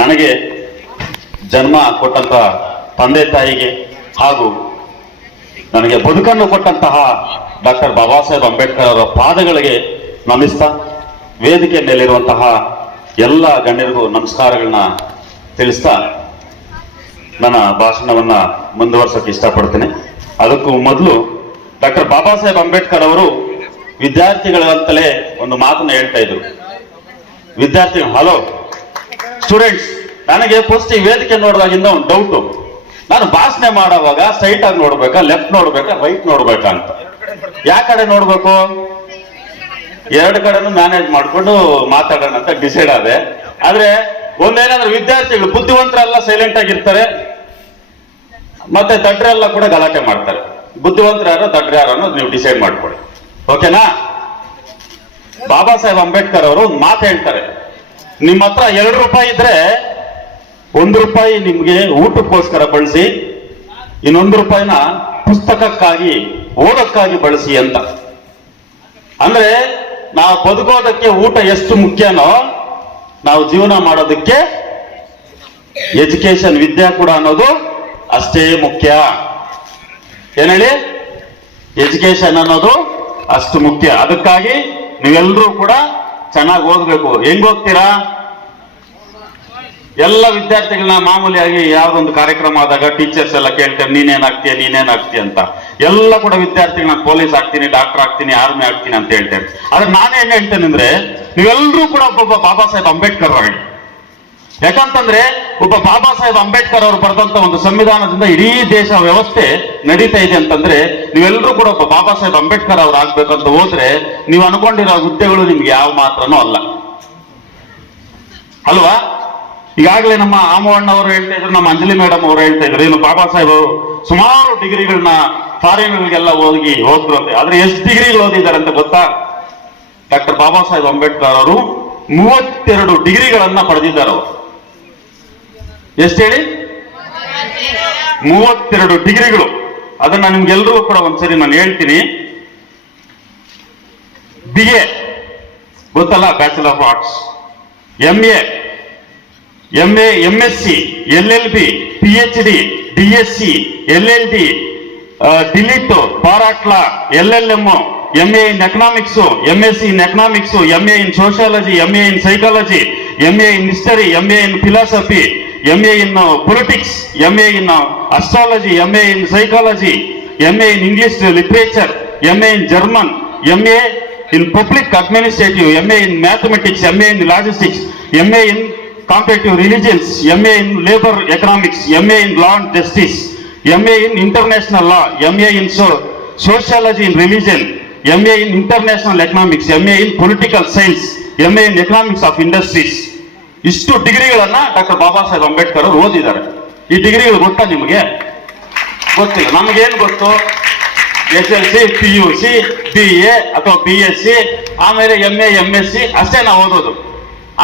ನನಗೆ ಜನ್ಮ ಕೊಟ್ಟಂತ ತಂದೆ ತಾಯಿಗೆ ಹಾಗೂ ನನಗೆ ಬದುಕನ್ನು ಕೊಟ್ಟಂತಹ ಡಾಕ್ಟರ್ ಬಾಬಾ ಸಾಹೇಬ್ ಅಂಬೇಡ್ಕರ್ ಅವರ ಪಾದಗಳಿಗೆ ನಮಿಸ್ತಾ ವೇದಿಕೆ ಮೇಲಿರುವಂತಹ ಎಲ್ಲ ಗಣ್ಯರಿಗೂ ನಮಸ್ಕಾರಗಳನ್ನ ತಿಳಿಸ್ತಾ ನನ್ನ ಭಾಷಣವನ್ನ ಮುಂದುವರ್ಸಕ್ಕೆ ಇಷ್ಟಪಡ್ತೇನೆ ಅದಕ್ಕೂ ಮೊದಲು ಡಾಕ್ಟರ್ ಬಾಬಾ ಸಾಹೇಬ್ ಅಂಬೇಡ್ಕರ್ ಅವರು ವಿದ್ಯಾರ್ಥಿಗಳಂತಲೇ ಒಂದು ಮಾತನ್ನು ಹೇಳ್ತಾ ಇದ್ರು ವಿದ್ಯಾರ್ಥಿಗಳು ಹಲೋ ಸ್ಟೂಡೆಂಟ್ಸ್ ನನಗೆ ಫಸ್ಟ್ ಈ ವೇದಿಕೆ ನೋಡಿದಾಗಿಂದ ಒಂದು ಡೌಟು ನಾನು ಭಾಷಣೆ ಮಾಡುವಾಗ ಸೈಟ್ ಆಗಿ ನೋಡ್ಬೇಕಾ ಲೆಫ್ಟ್ ನೋಡ್ಬೇಕಾ ರೈಟ್ ನೋಡ್ಬೇಕಾ ಅಂತ ಯಾ ಕಡೆ ನೋಡ್ಬೇಕು ಎರಡು ಕಡೆನೂ ಮ್ಯಾನೇಜ್ ಮಾಡ್ಕೊಂಡು ಮಾತಾಡೋಣ ಅಂತ ಡಿಸೈಡ್ ಆದೆ ಆದ್ರೆ ಒಂದೇನಾದ್ರೂ ವಿದ್ಯಾರ್ಥಿಗಳು ಬುದ್ಧಿವಂತರೆಲ್ಲ ಸೈಲೆಂಟ್ ಆಗಿರ್ತಾರೆ ಮತ್ತೆ ದಡ್ರೆಲ್ಲ ಕೂಡ ಗಲಾಟೆ ಮಾಡ್ತಾರೆ ಬುದ್ಧಿವಂತರ ಯಾರೋ ದಡ್ರ ಯಾರು ಅನ್ನೋದು ನೀವು ಡಿಸೈಡ್ ಮಾಡ್ಕೊಳ್ಳಿ ಓಕೆನಾ ಬಾಬಾ ಸಾಹೇಬ್ ಅಂಬೇಡ್ಕರ್ ಅವರು ಒಂದು ಮಾತು ಹೇಳ್ತಾರೆ ನಿಮ್ಮ ಹತ್ರ ಎರಡು ರೂಪಾಯಿ ಇದ್ರೆ ಒಂದು ರೂಪಾಯಿ ನಿಮ್ಗೆ ಊಟಕ್ಕೋಸ್ಕರ ಬಳಸಿ ಇನ್ನೊಂದು ರೂಪಾಯಿನ ಪುಸ್ತಕಕ್ಕಾಗಿ ಓದಕ್ಕಾಗಿ ಬಳಸಿ ಅಂತ ಅಂದ್ರೆ ನಾವು ಬದುಕೋದಕ್ಕೆ ಊಟ ಎಷ್ಟು ಮುಖ್ಯನೋ ನಾವು ಜೀವನ ಮಾಡೋದಕ್ಕೆ ಎಜುಕೇಶನ್ ವಿದ್ಯೆ ಕೂಡ ಅನ್ನೋದು ಅಷ್ಟೇ ಮುಖ್ಯ ಏನೇಳಿ ಎಜುಕೇಶನ್ ಅನ್ನೋದು ಅಷ್ಟು ಮುಖ್ಯ ಅದಕ್ಕಾಗಿ ನೀವೆಲ್ಲರೂ ಕೂಡ ಚೆನ್ನಾಗಿ ಓದಬೇಕು ಹೆಂಗ್ ಓದ್ತೀರಾ ಎಲ್ಲ ವಿದ್ಯಾರ್ಥಿಗಳನ್ನ ಮಾಮೂಲಿಯಾಗಿ ಯಾವ್ದೊಂದು ಕಾರ್ಯಕ್ರಮ ಆದಾಗ ಟೀಚರ್ಸ್ ಎಲ್ಲ ಕೇಳ್ತಾರೆ ನೀನೇನಾಗ್ತೀಯ ನೀನೇನಾಗ್ತೀಯ ಅಂತ ಎಲ್ಲ ಕೂಡ ವಿದ್ಯಾರ್ಥಿಗಳನ್ನ ಪೊಲೀಸ್ ಆಗ್ತೀನಿ ಡಾಕ್ಟರ್ ಆಗ್ತೀನಿ ಆರ್ಮಿ ಆಗ್ತೀನಿ ಅಂತ ಹೇಳ್ತಾರೆ ಆದ್ರೆ ನಾನು ಏನ್ ಹೇಳ್ತೇನೆ ಅಂದ್ರೆ ನೀವೆಲ್ಲರೂ ಕೂಡ ಒಬ್ಬ ಬಾಬಾ ಸಾಹೇಬ್ ಅಂಬೇಡ್ಕರ್ ಆಗಿ ಯಾಕಂತಂದ್ರೆ ಒಬ್ಬ ಬಾಬಾ ಸಾಹೇಬ್ ಅಂಬೇಡ್ಕರ್ ಅವರು ಬರೆದಂತ ಒಂದು ಸಂವಿಧಾನದಿಂದ ಇಡೀ ದೇಶ ವ್ಯವಸ್ಥೆ ನಡೀತಾ ಇದೆ ಅಂತಂದ್ರೆ ನೀವೆಲ್ಲರೂ ಕೂಡ ಒಬ್ಬ ಬಾಬಾ ಸಾಹೇಬ್ ಅಂಬೇಡ್ಕರ್ ಅವ್ರು ಆಗ್ಬೇಕಂತ ಹೋದ್ರೆ ನೀವು ಅನ್ಕೊಂಡಿರೋ ಹುದ್ದೆಗಳು ನಿಮ್ಗೆ ಯಾವ ಮಾತ್ರನೂ ಅಲ್ಲ ಅಲ್ವಾ ಈಗಾಗಲೇ ನಮ್ಮ ಆಮವಣ್ಣ ಅವರು ಹೇಳ್ತಾ ಇದ್ರು ನಮ್ಮ ಅಂಜಲಿ ಮೇಡಮ್ ಅವರು ಹೇಳ್ತಾ ಇದ್ರು ಇನ್ನು ಬಾಬಾ ಸಾಹೇಬ್ ಅವರು ಸುಮಾರು ಡಿಗ್ರಿಗಳನ್ನ ಫಾರಿನ್ಗಳಿಗೆಲ್ಲ ಹೋಗಿ ಹೋದ್ರು ಅಂತ ಆದ್ರೆ ಎಷ್ಟು ಡಿಗ್ರಿಗಳು ಓದಿದ್ದಾರೆ ಅಂತ ಗೊತ್ತಾ ಡಾಕ್ಟರ್ ಬಾಬಾ ಸಾಹೇಬ್ ಅಂಬೇಡ್ಕರ್ ಅವರು ಮೂವತ್ತೆರಡು ಡಿಗ್ರಿಗಳನ್ನ ಪಡೆದಿದ್ದಾರೆ ಎಷ್ಟು ಹೇಳಿ ಮೂವತ್ತೆರಡು ಡಿಗ್ರಿಗಳು ಅದನ್ನ ನಿಮ್ಗೆಲ್ರಿಗೂ ಕೂಡ ಒಂದ್ಸರಿ ನಾನು ಹೇಳ್ತೀನಿ ಬಿ ಎ ಗೊತ್ತಲ್ಲ bachelor of arts M A MA, MSc, LLB, PhD, DSc, LLD, Dilito, Paratla, LLMO, MA in Economics, MSc in Economics, MA in Sociology, MA in Psychology, MA in History, MA in Philosophy, MA in Politics, MA in Astrology, MA in Psychology, MA in English Literature, MA in German, MA in Public Administrative, MA in Mathematics, MA in Logistics, MA in competitive religions M A in labour economics M A in law and justice M A in international law M A in sociology in religion M A in international economics M A in political science M A in economics of industries ಇಷ್ಟು ಡಿಗ್ರಿಗಳನ್ನ doctor Baba Saheb Ambedkar ಅವರು ಓದಿದ್ದಾರೆ ಈ ಡಿಗ್ರಿಗಳು ಗೊತ್ತಾ ನಿಮಗೆ ಗೊತ್ತಿಲ್ಲ ನಮಗೇನು ಗೊತ್ತು S L C P U C B A ಅಥವಾ ಬಿ ಎಸ್ ಸಿ ಆಮೇಲೆ M A M S C ಅಷ್ಟೇ ನಾವು ಓದೋದು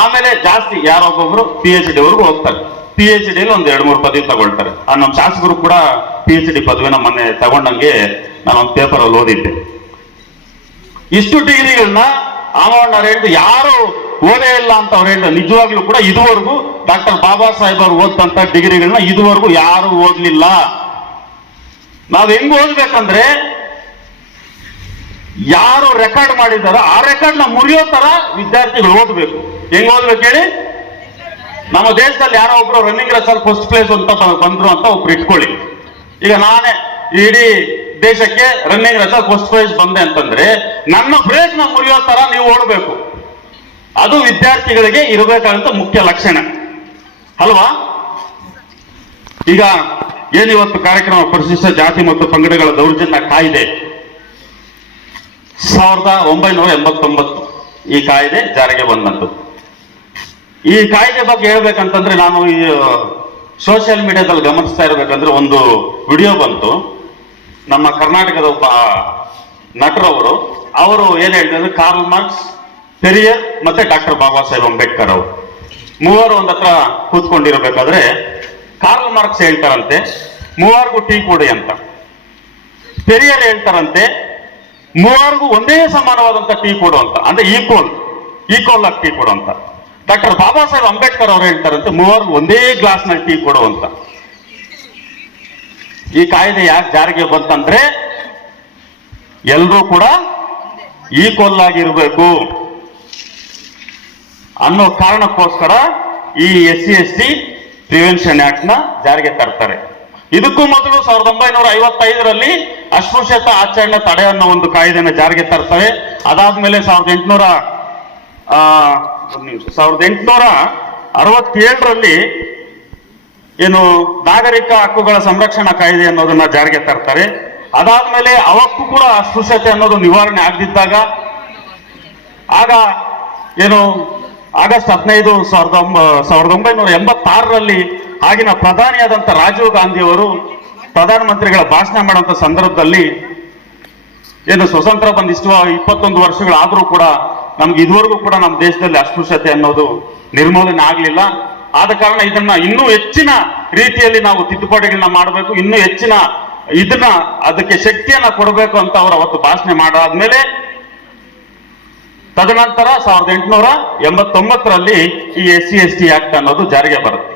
ಆಮೇಲೆ ಜಾಸ್ತಿ ಯಾರೊಬ್ಬೊಬ್ರು ಪಿ ಎಚ್ ಡಿ ವರ್ಗೂ ಹೋಗ್ತಾರೆ ಪಿ ಎಚ್ ಡಿಲಿ ಒಂದು ಎರಡು ಮೂರು ಪದವಿ ತಗೊಳ್ತಾರೆ ನಮ್ಮ ಶಾಸಕರು ಕೂಡ ಪಿ ಎಚ್ ಡಿ ಪದವಿನ ಮೊನ್ನೆ ತಗೊಂಡಂಗೆ ಒಂದು ಪೇಪರ್ ಅಲ್ಲಿ ಓದಿದ್ದೆ ಇಷ್ಟು ಡಿಗ್ರಿಗಳನ್ನ ಆಮಣ್ಣವ್ರು ಹೇಳಿದ್ರು ಯಾರು ಓದೇ ಇಲ್ಲ ಅಂತ ಅವ್ರು ಹೇಳಿದ್ರು ನಿಜವಾಗ್ಲೂ ಕೂಡ ಇದುವರೆಗೂ ಡಾಕ್ಟರ್ ಬಾಬಾ ಸಾಹೇಬ್ ಅವರು ಓದ್ತಂತ ಡಿಗ್ರಿಗಳನ್ನ ಇದುವರೆಗೂ ಯಾರು ಓದ್ಲಿಲ್ಲ ನಾವ್ ಹೆಂಗ್ ಓದ್ಬೇಕಂದ್ರೆ ಯಾರು ರೆಕಾರ್ಡ್ ಮಾಡಿದಾರೋ ಆ ರೆಕಾರ್ಡ್ನ ಮುರಿಯೋ ತರ ವಿದ್ಯಾರ್ಥಿಗಳು ಓದಬೇಕು ಹೆಂಗ್ ಓದ್ಬೇಕು ಕೇಳಿ ನಮ್ಮ ದೇಶದಲ್ಲಿ ಯಾರೋ ಒಬ್ರು ರನ್ನಿಂಗ್ ರೇಸ್ ಅಲ್ಲಿ ಫಸ್ಟ್ ಪ್ಲೇಸ್ ಅಂತ ಬಂದ್ರು ಅಂತ ಒಬ್ರು ಇಟ್ಕೊಳ್ಳಿ ಈಗ ನಾನೇ ಇಡೀ ದೇಶಕ್ಕೆ ರನ್ನಿಂಗ್ ರೇಸ್ ಫಸ್ಟ್ ಪ್ರೈಸ್ ಬಂದೆ ಅಂತಂದ್ರೆ ನನ್ನ ನ ಮುರಿಯೋ ತರ ನೀವು ಓಡಬೇಕು ಅದು ವಿದ್ಯಾರ್ಥಿಗಳಿಗೆ ಇರಬೇಕಾದಂತ ಮುಖ್ಯ ಲಕ್ಷಣ ಅಲ್ವಾ ಈಗ ಏನಿವತ್ತು ಕಾರ್ಯಕ್ರಮ ಪರಿಶಿಷ್ಟ ಜಾತಿ ಮತ್ತು ಪಂಗಡಗಳ ದೌರ್ಜನ್ಯ ಕಾಯ್ದೆ ಸಾವಿರದ ಒಂಬೈನೂರ ಎಂಬತ್ತೊಂಬತ್ತು ಈ ಕಾಯ್ದೆ ಜಾರಿಗೆ ಬಂದಂಥದ್ದು ಈ ಕಾಯ್ದೆ ಬಗ್ಗೆ ಹೇಳ್ಬೇಕಂತಂದ್ರೆ ನಾನು ಈ ಸೋಷಿಯಲ್ ಮೀಡಿಯಾದಲ್ಲಿ ಗಮನಿಸ್ತಾ ಇರಬೇಕಂದ್ರೆ ಒಂದು ವಿಡಿಯೋ ಬಂತು ನಮ್ಮ ಕರ್ನಾಟಕದ ಒಬ್ಬ ನಟರವರು ಅವರು ಏನ್ ಹೇಳ್ತಾರೆ ಕಾರ್ಲ್ ಮಾರ್ಕ್ಸ್ ಪೆರಿಯರ್ ಮತ್ತೆ ಡಾಕ್ಟರ್ ಬಾಬಾ ಸಾಹೇಬ್ ಅಂಬೇಡ್ಕರ್ ಅವರು ಮೂವರು ಒಂದ್ ಹತ್ರ ಕೂತ್ಕೊಂಡಿರ್ಬೇಕಾದ್ರೆ ಕಾರ್ಲ್ ಮಾರ್ಕ್ಸ್ ಹೇಳ್ತಾರಂತೆ ಮೂವರ್ಗೂ ಟೀ ಕೊಡಿ ಅಂತ ಪೆರಿಯರ್ ಹೇಳ್ತಾರಂತೆ ಮೂವರ್ಗೂ ಒಂದೇ ಸಮಾನವಾದಂತ ಟೀ ಕೊಡು ಅಂತ ಅಂದ್ರೆ ಈಕ್ವಲ್ ಈಕ್ವಲ್ ಆಗಿ ಟೀ ಕೊಡು ಅಂತ ಡಾಕ್ಟರ್ ಬಾಬಾ ಸಾಹೇಬ್ ಅಂಬೇಡ್ಕರ್ ಅವ್ರು ಹೇಳ್ತಾರಂತೆ ಮೂವರು ಒಂದೇ ನಲ್ಲಿ ಟೀ ಕೊಡುವಂತ ಈ ಕಾಯ್ದೆ ಯಾಕೆ ಜಾರಿಗೆ ಬಂತಂದ್ರೆ ಎಲ್ಲರೂ ಕೂಡ ಈಕ್ವಲ್ ಆಗಿರಬೇಕು ಅನ್ನೋ ಕಾರಣಕ್ಕೋಸ್ಕರ ಈ S C S C prevention act ನ ಜಾರಿಗೆ ತರ್ತಾರೆ ಇದಕ್ಕೂ ಮೊದಲು ಸಾವಿರದ ಒಂಬೈನೂರ ಐವತ್ತೈದರಲ್ಲಿ ಅಸ್ಪೃಶ್ಯತ ಆಚರಣೆ ತಡೆ ಅನ್ನೋ ಒಂದು ಕಾಯ್ದೆನ ಜಾರಿಗೆ ತರ್ತವೆ ಅದಾದ್ಮೇಲೆ ಸಾವಿರದ ಎಂಟುನೂರ ನಿಮಿಷ ಸಾವಿರದ ಎಂಟುನೂರ ಅರವತ್ತೇಳರಲ್ಲಿ ಏನು ನಾಗರಿಕ ಹಕ್ಕುಗಳ ಸಂರಕ್ಷಣಾ ಕಾಯ್ದೆ ಅನ್ನೋದನ್ನ ಜಾರಿಗೆ ತರ್ತಾರೆ ಅದಾದ್ಮೇಲೆ ಅವಕ್ಕೂ ಕೂಡ ಅಸ್ಪೃಶ್ಯತೆ ಅನ್ನೋದು ನಿವಾರಣೆ ಆಗದಿದ್ದಾಗ ಆಗ ಏನು ಆಗಸ್ಟ್ ಹದಿನೈದು ಸಾವಿರದ ಒಂಬ ಸಾವಿರದ ಒಂಬೈನೂರ ಎಂಬತ್ತಾರರಲ್ಲಿ ಆಗಿನ ಪ್ರಧಾನಿಯಾದಂಥ ರಾಜೀವ್ ಗಾಂಧಿಯವರು ಪ್ರಧಾನಮಂತ್ರಿಗಳ ಭಾಷಣ ಮಾಡುವಂಥ ಸಂದರ್ಭದಲ್ಲಿ ಏನು ಸ್ವತಂತ್ರ ಬಂದಿಷ್ಟು ಇಪ್ಪತ್ತೊಂದು ವರ್ಷಗಳಾದರೂ ಕೂಡ ನಮ್ಗೆ ಇದುವರೆಗೂ ಕೂಡ ನಮ್ಮ ದೇಶದಲ್ಲಿ ಅಸ್ಪೃಶ್ಯತೆ ಅನ್ನೋದು ನಿರ್ಮೂಲನೆ ಆಗಲಿಲ್ಲ ಆದ ಕಾರಣ ಇದನ್ನ ಇನ್ನೂ ಹೆಚ್ಚಿನ ರೀತಿಯಲ್ಲಿ ನಾವು ತಿದ್ದುಪಡಿಗಳನ್ನ ಮಾಡಬೇಕು ಇನ್ನೂ ಹೆಚ್ಚಿನ ಇದನ್ನ ಅದಕ್ಕೆ ಶಕ್ತಿಯನ್ನ ಕೊಡಬೇಕು ಅಂತ ಅವರು ಅವತ್ತು ಭಾಷಣ ಮಾಡಾದ್ಮೇಲೆ ತದನಂತರ ಸಾವಿರದ ಎಂಟುನೂರ ಎಂಬತ್ತೊಂಬತ್ತರಲ್ಲಿ ಈ S C S T act ಅನ್ನೋದು ಜಾರಿಗೆ ಬರುತ್ತೆ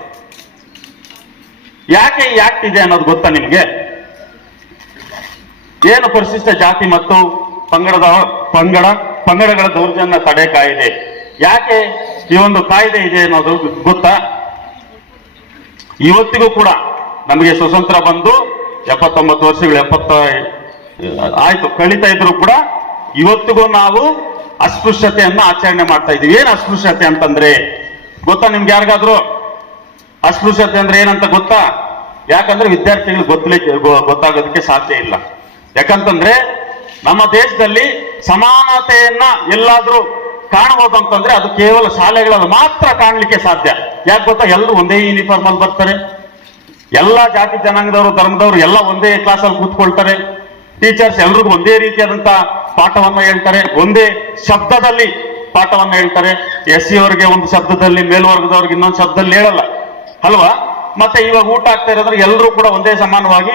ಯಾಕೆ ಈ ಆಕ್ಟ್ ಇದೆ ಅನ್ನೋದು ಗೊತ್ತಾ ನಿಮಗೆ ಏನು ಪರಿಶಿಷ್ಟ ಜಾತಿ ಮತ್ತು ಪಂಗಡದ ಪಂಗಡ ಪಂಗಡಗಳ ದೌರ್ಜನ್ಯ ತಡೆ ಕಾಯಿದೆ ಯಾಕೆ ಈ ಒಂದು ಕಾಯ್ದೆ ಇದೆ ಅನ್ನೋದು ಗೊತ್ತಾ ಇವತ್ತಿಗೂ ಕೂಡ ನಮಗೆ ಸ್ವತಂತ್ರ ಬಂದು ಎಪ್ಪತ್ತೊಂಬತ್ತು ವರ್ಷಗಳು ಎಪ್ಪತ್ತ ಆಯ್ತು ಕಳೀತಾ ಇದ್ರು ಕೂಡ ಇವತ್ತಿಗೂ ನಾವು ಅಸ್ಪೃಶ್ಯತೆಯನ್ನು ಆಚರಣೆ ಮಾಡ್ತಾ ಇದೀವಿ ಏನ್ ಅಸ್ಪೃಶ್ಯತೆ ಅಂತಂದ್ರೆ ಗೊತ್ತಾ ನಿಮ್ಗೆ ಯಾರಿಗಾದ್ರು ಅಸ್ಪೃಶ್ಯತೆ ಅಂದ್ರೆ ಏನಂತ ಗೊತ್ತಾ ಯಾಕಂದ್ರೆ ವಿದ್ಯಾರ್ಥಿಗಳಿಗೆ ಗೊತ್ತಲಿಕ್ಕೆ ಗೊತ್ತಾಗೋದಕ್ಕೆ ಸಾಧ್ಯ ಇಲ್ಲ ಯಾಕಂತಂದ್ರೆ ನಮ್ಮ ದೇಶದಲ್ಲಿ ಸಮಾನತೆಯನ್ನ ಎಲ್ಲಾದ್ರೂ ಕಾಣಬಹುದು ಅಂತಂದ್ರೆ ಅದು ಕೇವಲ ಶಾಲೆಗಳಲ್ಲಿ ಮಾತ್ರ ಕಾಣಲಿಕ್ಕೆ ಸಾಧ್ಯ ಯಾಕೆ ಗೊತ್ತಾ ಎಲ್ಲರೂ ಒಂದೇ ಯೂನಿಫಾರ್ಮ್ ಅಲ್ಲಿ ಬರ್ತಾರೆ ಎಲ್ಲಾ ಜಾತಿ ಜನಾಂಗದವರು ಧರ್ಮದವರು ಎಲ್ಲ ಒಂದೇ ಕ್ಲಾಸ್ ಅಲ್ಲಿ ಕೂತ್ಕೊಳ್ತಾರೆ ಟೀಚರ್ಸ್ ಎಲ್ರಿಗೂ ಒಂದೇ ರೀತಿಯಾದಂತಹ ಪಾಠವನ್ನ ಹೇಳ್ತಾರೆ ಒಂದೇ ಶಬ್ದದಲ್ಲಿ ಪಾಠವನ್ನ ಹೇಳ್ತಾರೆ ಎಸ್ ಸಿ ಅವರಿಗೆ ಒಂದು ಶಬ್ದದಲ್ಲಿ ಮೇಲ್ವರ್ಗದವ್ರಿಗೆ ಇನ್ನೊಂದು ಶಬ್ದದಲ್ಲಿ ಹೇಳಲ್ಲ ಅಲ್ವಾ ಮತ್ತೆ ಇವಾಗ ಊಟ ಆಗ್ತಾ ಇರೋದ್ರೆ ಎಲ್ಲರೂ ಕೂಡ ಒಂದೇ ಸಮಾನವಾಗಿ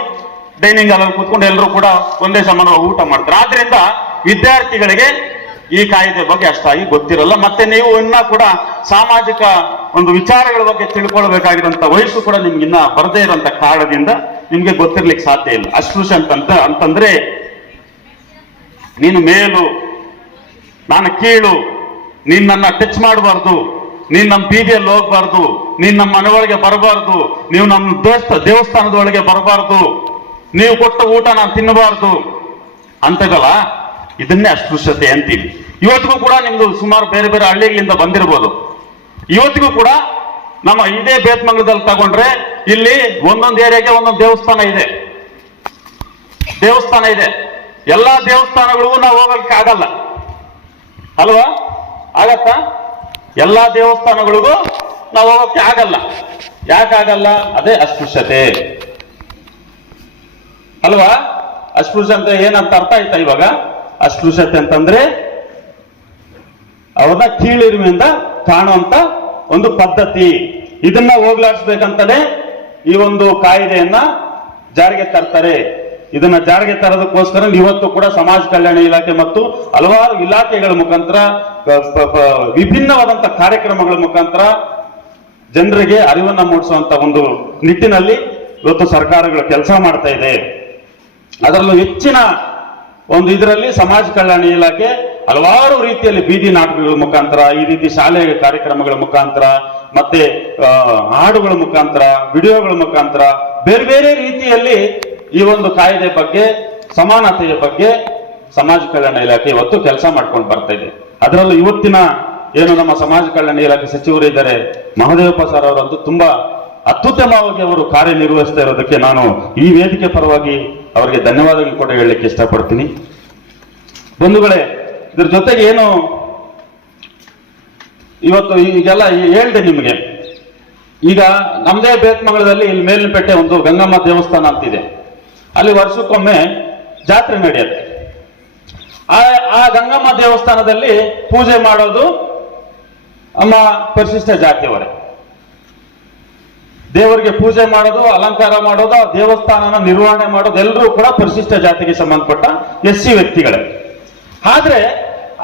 ಡೈನಿಂಗ್ ಹಾಲಲ್ಲಿ ಕೂತ್ಕೊಂಡು ಎಲ್ಲರೂ ಕೂಡ ಒಂದೇ ಸಮಾನವಾಗಿ ಊಟ ಮಾಡ್ತಾರೆ ಆದ್ರಿಂದ ವಿದ್ಯಾರ್ಥಿಗಳಿಗೆ ಈ ಕಾಯ್ದೆ ಬಗ್ಗೆ ಅಷ್ಟಾಗಿ ಗೊತ್ತಿರಲ್ಲ ಮತ್ತೆ ನೀವು ಇನ್ನ ಕೂಡ ಸಾಮಾಜಿಕ ಒಂದು ವಿಚಾರಗಳ ಬಗ್ಗೆ ತಿಳ್ಕೊಳ್ಬೇಕಾಗಿರುವಂತ ವಯಸ್ಸು ಕೂಡ ನಿಮ್ಗೆ ಇನ್ನ ಬರದೇ ಇರುವಂತ ಕಾರಣದಿಂದ ನಿಮ್ಗೆ ಗೊತ್ತಿರ್ಲಿಕ್ಕೆ ಸಾಧ್ಯ ಇಲ್ಲ ಅಸ್ಪೃಶ್ಯ ಅಂತಂತ ಅಂತಂದ್ರೆ ನೀನು ಮೇಲು ನಾನು ಕೀಳು ನೀನ್ ನನ್ನ ಟಚ್ ಮಾಡಬಾರ್ದು ನೀನ್ ನಮ್ಮ ಬೀದಿಯಲ್ಲಿ ಹೋಗ್ಬಾರ್ದು ನೀನ್ ನಮ್ಮ ಮನೆ ಒಳಗೆ ಬರಬಾರ್ದು ನೀವು ನಮ್ಮ ದೇವಸ್ಥಾನದ ಒಳಗೆ ಬರಬಾರ್ದು ನೀವು ಕೊಟ್ಟ ಊಟ ನಾನು ತಿನ್ನಬಾರದು ಅಂತದಲ್ಲ ಇದನ್ನೇ ಅಸ್ಪೃಶ್ಯತೆ ಅಂತೀವಿ ಇವತ್ತಿಗೂ ಕೂಡ ನಿಮ್ದು ಸುಮಾರು ಬೇರೆ ಬೇರೆ ಹಳ್ಳಿಗಳಿಂದ ಬಂದಿರಬಹುದು ಇವತ್ತಿಗೂ ಕೂಡ ನಮ್ಮ ಇದೇ ಬೇತ್ಮಂಗಲದಲ್ಲಿ ತಗೊಂಡ್ರೆ ಇಲ್ಲಿ ಒಂದೊಂದು ಏರಿಯಾಗೆ ಒಂದೊಂದು ದೇವಸ್ಥಾನ ಇದೆ ದೇವಸ್ಥಾನ ಇದೆ ಎಲ್ಲಾ ದೇವಸ್ಥಾನಗಳಿಗೂ ನಾವು ಹೋಗಲಿಕ್ಕೆ ಆಗಲ್ಲ ಅಲ್ವಾ ಆಗತ್ತಾ ಎಲ್ಲಾ ದೇವಸ್ಥಾನಗಳಿಗೂ ನಾವು ಹೋಗಕ್ಕೆ ಆಗಲ್ಲ ಯಾಕಾಗಲ್ಲ ಅದೇ ಅಸ್ಪೃಶ್ಯತೆ ಅಲ್ವಾ ಅಸ್ಪೃಶ್ಯ ಅಂತ ಏನಂತ ಅರ್ಥ ಆಯ್ತಾ ಇವಾಗ ಅಸ್ಪೃಶ್ಯತೆ ಅಂತಂದ್ರೆ ಅವ್ರನ್ನ ಕೀಳಿರುವಿಂದ ಕಾಣುವಂತ ಒಂದು ಪದ್ಧತಿ ಇದನ್ನ ಹೋಗ್ಲಾಡಿಸ್ಬೇಕಂತಾನೆ ಈ ಒಂದು ಕಾಯ್ದೆಯನ್ನ ಜಾರಿಗೆ ತರ್ತಾರೆ ಇದನ್ನ ಜಾರಿಗೆ ತರೋದಕ್ಕೋಸ್ಕರ ಇವತ್ತು ಕೂಡ ಸಮಾಜ ಕಲ್ಯಾಣ ಇಲಾಖೆ ಮತ್ತು ಹಲವಾರು ಇಲಾಖೆಗಳ ಮುಖಾಂತರ ವಿಭಿನ್ನವಾದಂತ ಕಾರ್ಯಕ್ರಮಗಳ ಮುಖಾಂತರ ಜನರಿಗೆ ಅರಿವನ್ನ ಮೂಡಿಸುವಂತ ಒಂದು ನಿಟ್ಟಿನಲ್ಲಿ ಇವತ್ತು ಸರ್ಕಾರಗಳು ಕೆಲಸ ಮಾಡ್ತಾ ಇದೆ ಅದರಲ್ಲೂ ಹೆಚ್ಚಿನ ಒಂದು ಇದರಲ್ಲಿ ಸಮಾಜ ಕಲ್ಯಾಣ ಇಲಾಖೆ ಹಲವಾರು ರೀತಿಯಲ್ಲಿ ಬೀದಿ ನಾಟಕಗಳ ಮುಖಾಂತರ ಈ ರೀತಿ ಶಾಲೆ ಕಾರ್ಯಕ್ರಮಗಳ ಮುಖಾಂತರ ಮತ್ತೆ ಹಾಡುಗಳ ಮುಖಾಂತರ ವಿಡಿಯೋಗಳ ಮುಖಾಂತರ ಬೇರೆ ಬೇರೆ ರೀತಿಯಲ್ಲಿ ಈ ಒಂದು ಕಾಯ್ದೆ ಬಗ್ಗೆ ಸಮಾನತೆಯ ಬಗ್ಗೆ ಸಮಾಜ ಕಲ್ಯಾಣ ಇಲಾಖೆ ಇವತ್ತು ಕೆಲಸ ಮಾಡ್ಕೊಂಡು ಬರ್ತಾ ಇದೆ ಅದರಲ್ಲೂ ಇವತ್ತಿನ ಏನು ನಮ್ಮ ಸಮಾಜ ಕಲ್ಯಾಣ ಇಲಾಖೆ ಸಚಿವರು ಇದ್ದಾರೆ ಮಹದೇವಪ್ಪ ಸರ್ ಅವರಂತೂ ತುಂಬಾ ಅತ್ಯುತ್ತಮವಾಗಿ ಅವರು ಕಾರ್ಯನಿರ್ವಹಿಸ್ತಾ ಇರೋದಕ್ಕೆ ನಾನು ಈ ವೇದಿಕೆ ಪರವಾಗಿ ಅವರಿಗೆ ಧನ್ಯವಾದಗಳು ಕೂಡ ಹೇಳಲಿಕ್ಕೆ ಇಷ್ಟಪಡ್ತೀನಿ ಬಂಧುಗಳೇ ಇದ್ರ ಜೊತೆಗೆ ಏನು ಇವತ್ತು ಈಗೆಲ್ಲ ಹೇಳಿದೆ ನಿಮಗೆ ಈಗ ನಮ್ಮದೇ ಬೇಕ್ಮಗಳದಲ್ಲಿ ಇಲ್ಲಿ ಮೇಲಿನಪೇಟೆ ಒಂದು ಗಂಗಮ್ಮ ದೇವಸ್ಥಾನ ಅಂತಿದೆ ಅಲ್ಲಿ ವರ್ಷಕ್ಕೊಮ್ಮೆ ಜಾತ್ರೆ ನಡೆಯುತ್ತೆ ಆ ಆ ಗಂಗಮ್ಮ ದೇವಸ್ಥಾನದಲ್ಲಿ ಪೂಜೆ ಮಾಡೋದು ಅಮ್ಮ ಪರಿಶಿಷ್ಟ ಜಾತಿಯವರೇ ದೇವರಿಗೆ ಪೂಜೆ ಮಾಡೋದು ಅಲಂಕಾರ ಮಾಡೋದು ದೇವಸ್ಥಾನನ ನಿರ್ವಹಣೆ ಮಾಡೋದು ಎಲ್ಲರೂ ಕೂಡ ಪರಿಶಿಷ್ಟ ಜಾತಿಗೆ ಸಂಬಂಧಪಟ್ಟ ಎಸ್ ಸಿ ವ್ಯಕ್ತಿಗಳೇ ಆದ್ರೆ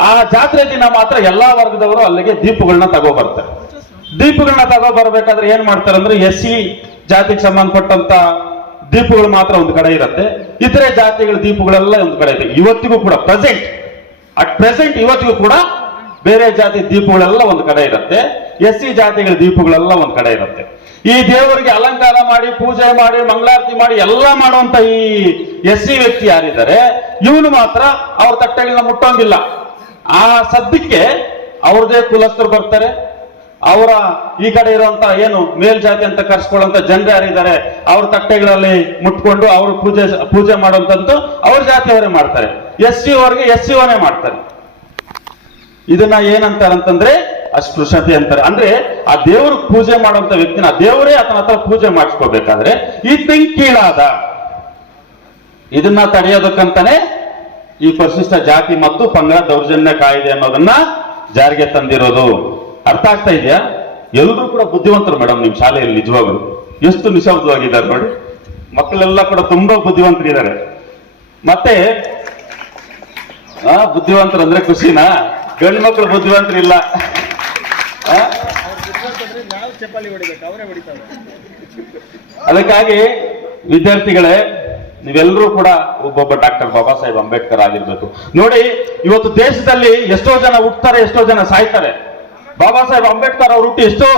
ಆ ಜಾತ್ರೆ ದಿನ ಮಾತ್ರ ಎಲ್ಲಾ ವರ್ಗದವರು ಅಲ್ಲಿಗೆ ದೀಪಗಳನ್ನ ತಗೋ ಬರ್ತಾರೆ ದೀಪಗಳನ್ನ ತಗೋ ಬರ್ಬೇಕಾದ್ರೆ ಏನ್ ಮಾಡ್ತಾರೆ ಅಂದ್ರೆ ಎಸ್ ಸಿ ಜಾತಿಗೆ ಸಂಬಂಧಪಟ್ಟಂತ ದೀಪಗಳು ಮಾತ್ರ ಒಂದು ಕಡೆ ಇರುತ್ತೆ ಇತರೆ ಜಾತಿಗಳ ದೀಪಗಳೆಲ್ಲ ಒಂದು ಕಡೆ ಇದೆ ಇವತ್ತಿಗೂ ಕೂಡ ಪ್ರೆಸೆಂಟ್ ಅಟ್ ಪ್ರೆಸೆಂಟ್ ಇವತ್ತಿಗೂ ಕೂಡ ಬೇರೆ ಜಾತಿ ದೀಪಗಳೆಲ್ಲ ಒಂದು ಕಡೆ ಇರುತ್ತೆ ಎಸ್ ಸಿ ಜಾತಿಗಳ ದೀಪಗಳೆಲ್ಲ ಒಂದು ಕಡೆ ಇರುತ್ತೆ ಈ ದೇವರಿಗೆ ಅಲಂಕಾರ ಮಾಡಿ ಪೂಜೆ ಮಾಡಿ ಮಂಗಳಾರತಿ ಮಾಡಿ ಎಲ್ಲ ಮಾಡುವಂತ ಈ ಎಸ್ ಸಿ ವ್ಯಕ್ತಿ ಯಾರಿದ್ದಾರೆ ಇವನು ಮಾತ್ರ ಅವ್ರ ತಟ್ಟೆಗಳನ್ನ ಮುಟ್ಟೋಂಗಿಲ್ಲ ಆ ಸದ್ಯಕ್ಕೆ ಅವ್ರದೇ ಕುಲಸ್ಥರು ಬರ್ತಾರೆ ಅವರ ಈ ಕಡೆ ಇರುವಂತ ಏನು ಮೇಲ್ಜಾತಿ ಅಂತ ಕರ್ಸ್ಕೊಳ್ಳುವಂತ ಜನರು ಯಾರಿದ್ದಾರೆ ಅವ್ರ ತಟ್ಟೆಗಳಲ್ಲಿ ಮುಟ್ಕೊಂಡು ಅವ್ರ ಪೂಜೆ ಪೂಜೆ ಮಾಡುವಂತದ್ದು ಅವ್ರ ಜಾತಿಯವರೇ ಮಾಡ್ತಾರೆ ಎಸ್ ಸಿ ಅವರಿಗೆ ಎಸ್ ಸಿ ಅವನೇ ಮಾಡ್ತಾರೆ ಇದನ್ನ ಏನಂತಾರಂತಂದ್ರೆ ಅಸ್ಪೃಶ್ಯತೆ ಅಂತಾರೆ ಅಂದ್ರೆ ಆ ದೇವರು ಪೂಜೆ ಮಾಡುವಂತ ವ್ಯಕ್ತಿನ ದೇವರೇ ಆತನ ಹತ್ರ ಪೂಜೆ ಮಾಡಿಸ್ಕೋಬೇಕಾದ್ರೆ ಈ ಕೀಳಾದ ಇದನ್ನ ತಡೆಯೋದಕ್ಕಂತಾನೆ ಈ ಪರಿಶಿಷ್ಟ ಜಾತಿ ಮತ್ತು ಪಂಗಡ ದೌರ್ಜನ್ಯ ಕಾಯ್ದೆ ಅನ್ನೋದನ್ನ ಜಾರಿಗೆ ತಂದಿರೋದು ಅರ್ಥ ಆಗ್ತಾ ಇದೆಯಾ ಎಲ್ಲರೂ ಕೂಡ ಬುದ್ಧಿವಂತರು ಮೇಡಮ್ ನಿಮ್ ಶಾಲೆಯಲ್ಲಿ ನಿಜವಾಗ್ಲು ಎಷ್ಟು ನಿಶಬ್ದವಾಗಿದ್ದಾರೆ ನೋಡಿ ಮಕ್ಕಳೆಲ್ಲ ಕೂಡ ತುಂಬಾ ಇದ್ದಾರೆ ಮತ್ತೆ ಬುದ್ಧಿವಂತರು ಅಂದ್ರೆ ಖುಷಿನಾ ಗಂಡು ಮಕ್ಕಳು ಬುದ್ಧಿವಂತರಿಲ್ಲ ಅದಕ್ಕಾಗಿ ವಿದ್ಯಾರ್ಥಿಗಳೇ ನೀವೆಲ್ಲರೂ ಕೂಡ ಒಬ್ಬೊಬ್ಬ ಡಾಕ್ಟರ್ ಬಾಬಾ ಸಾಹೇಬ್ ಅಂಬೇಡ್ಕರ್ ಆಗಿರ್ಬೇಕು ನೋಡಿ ಇವತ್ತು ದೇಶದಲ್ಲಿ ಎಷ್ಟೋ ಜನ ಹುಟ್ಟುತ್ತಾರೆ ಎಷ್ಟೋ ಜನ ಸಾಯ್ತಾರೆ ಬಾಬಾ ಸಾಹೇಬ್ ಅಂಬೇಡ್ಕರ್ ಅವ್ರು ಹುಟ್ಟಿ ಎಷ್ಟೋ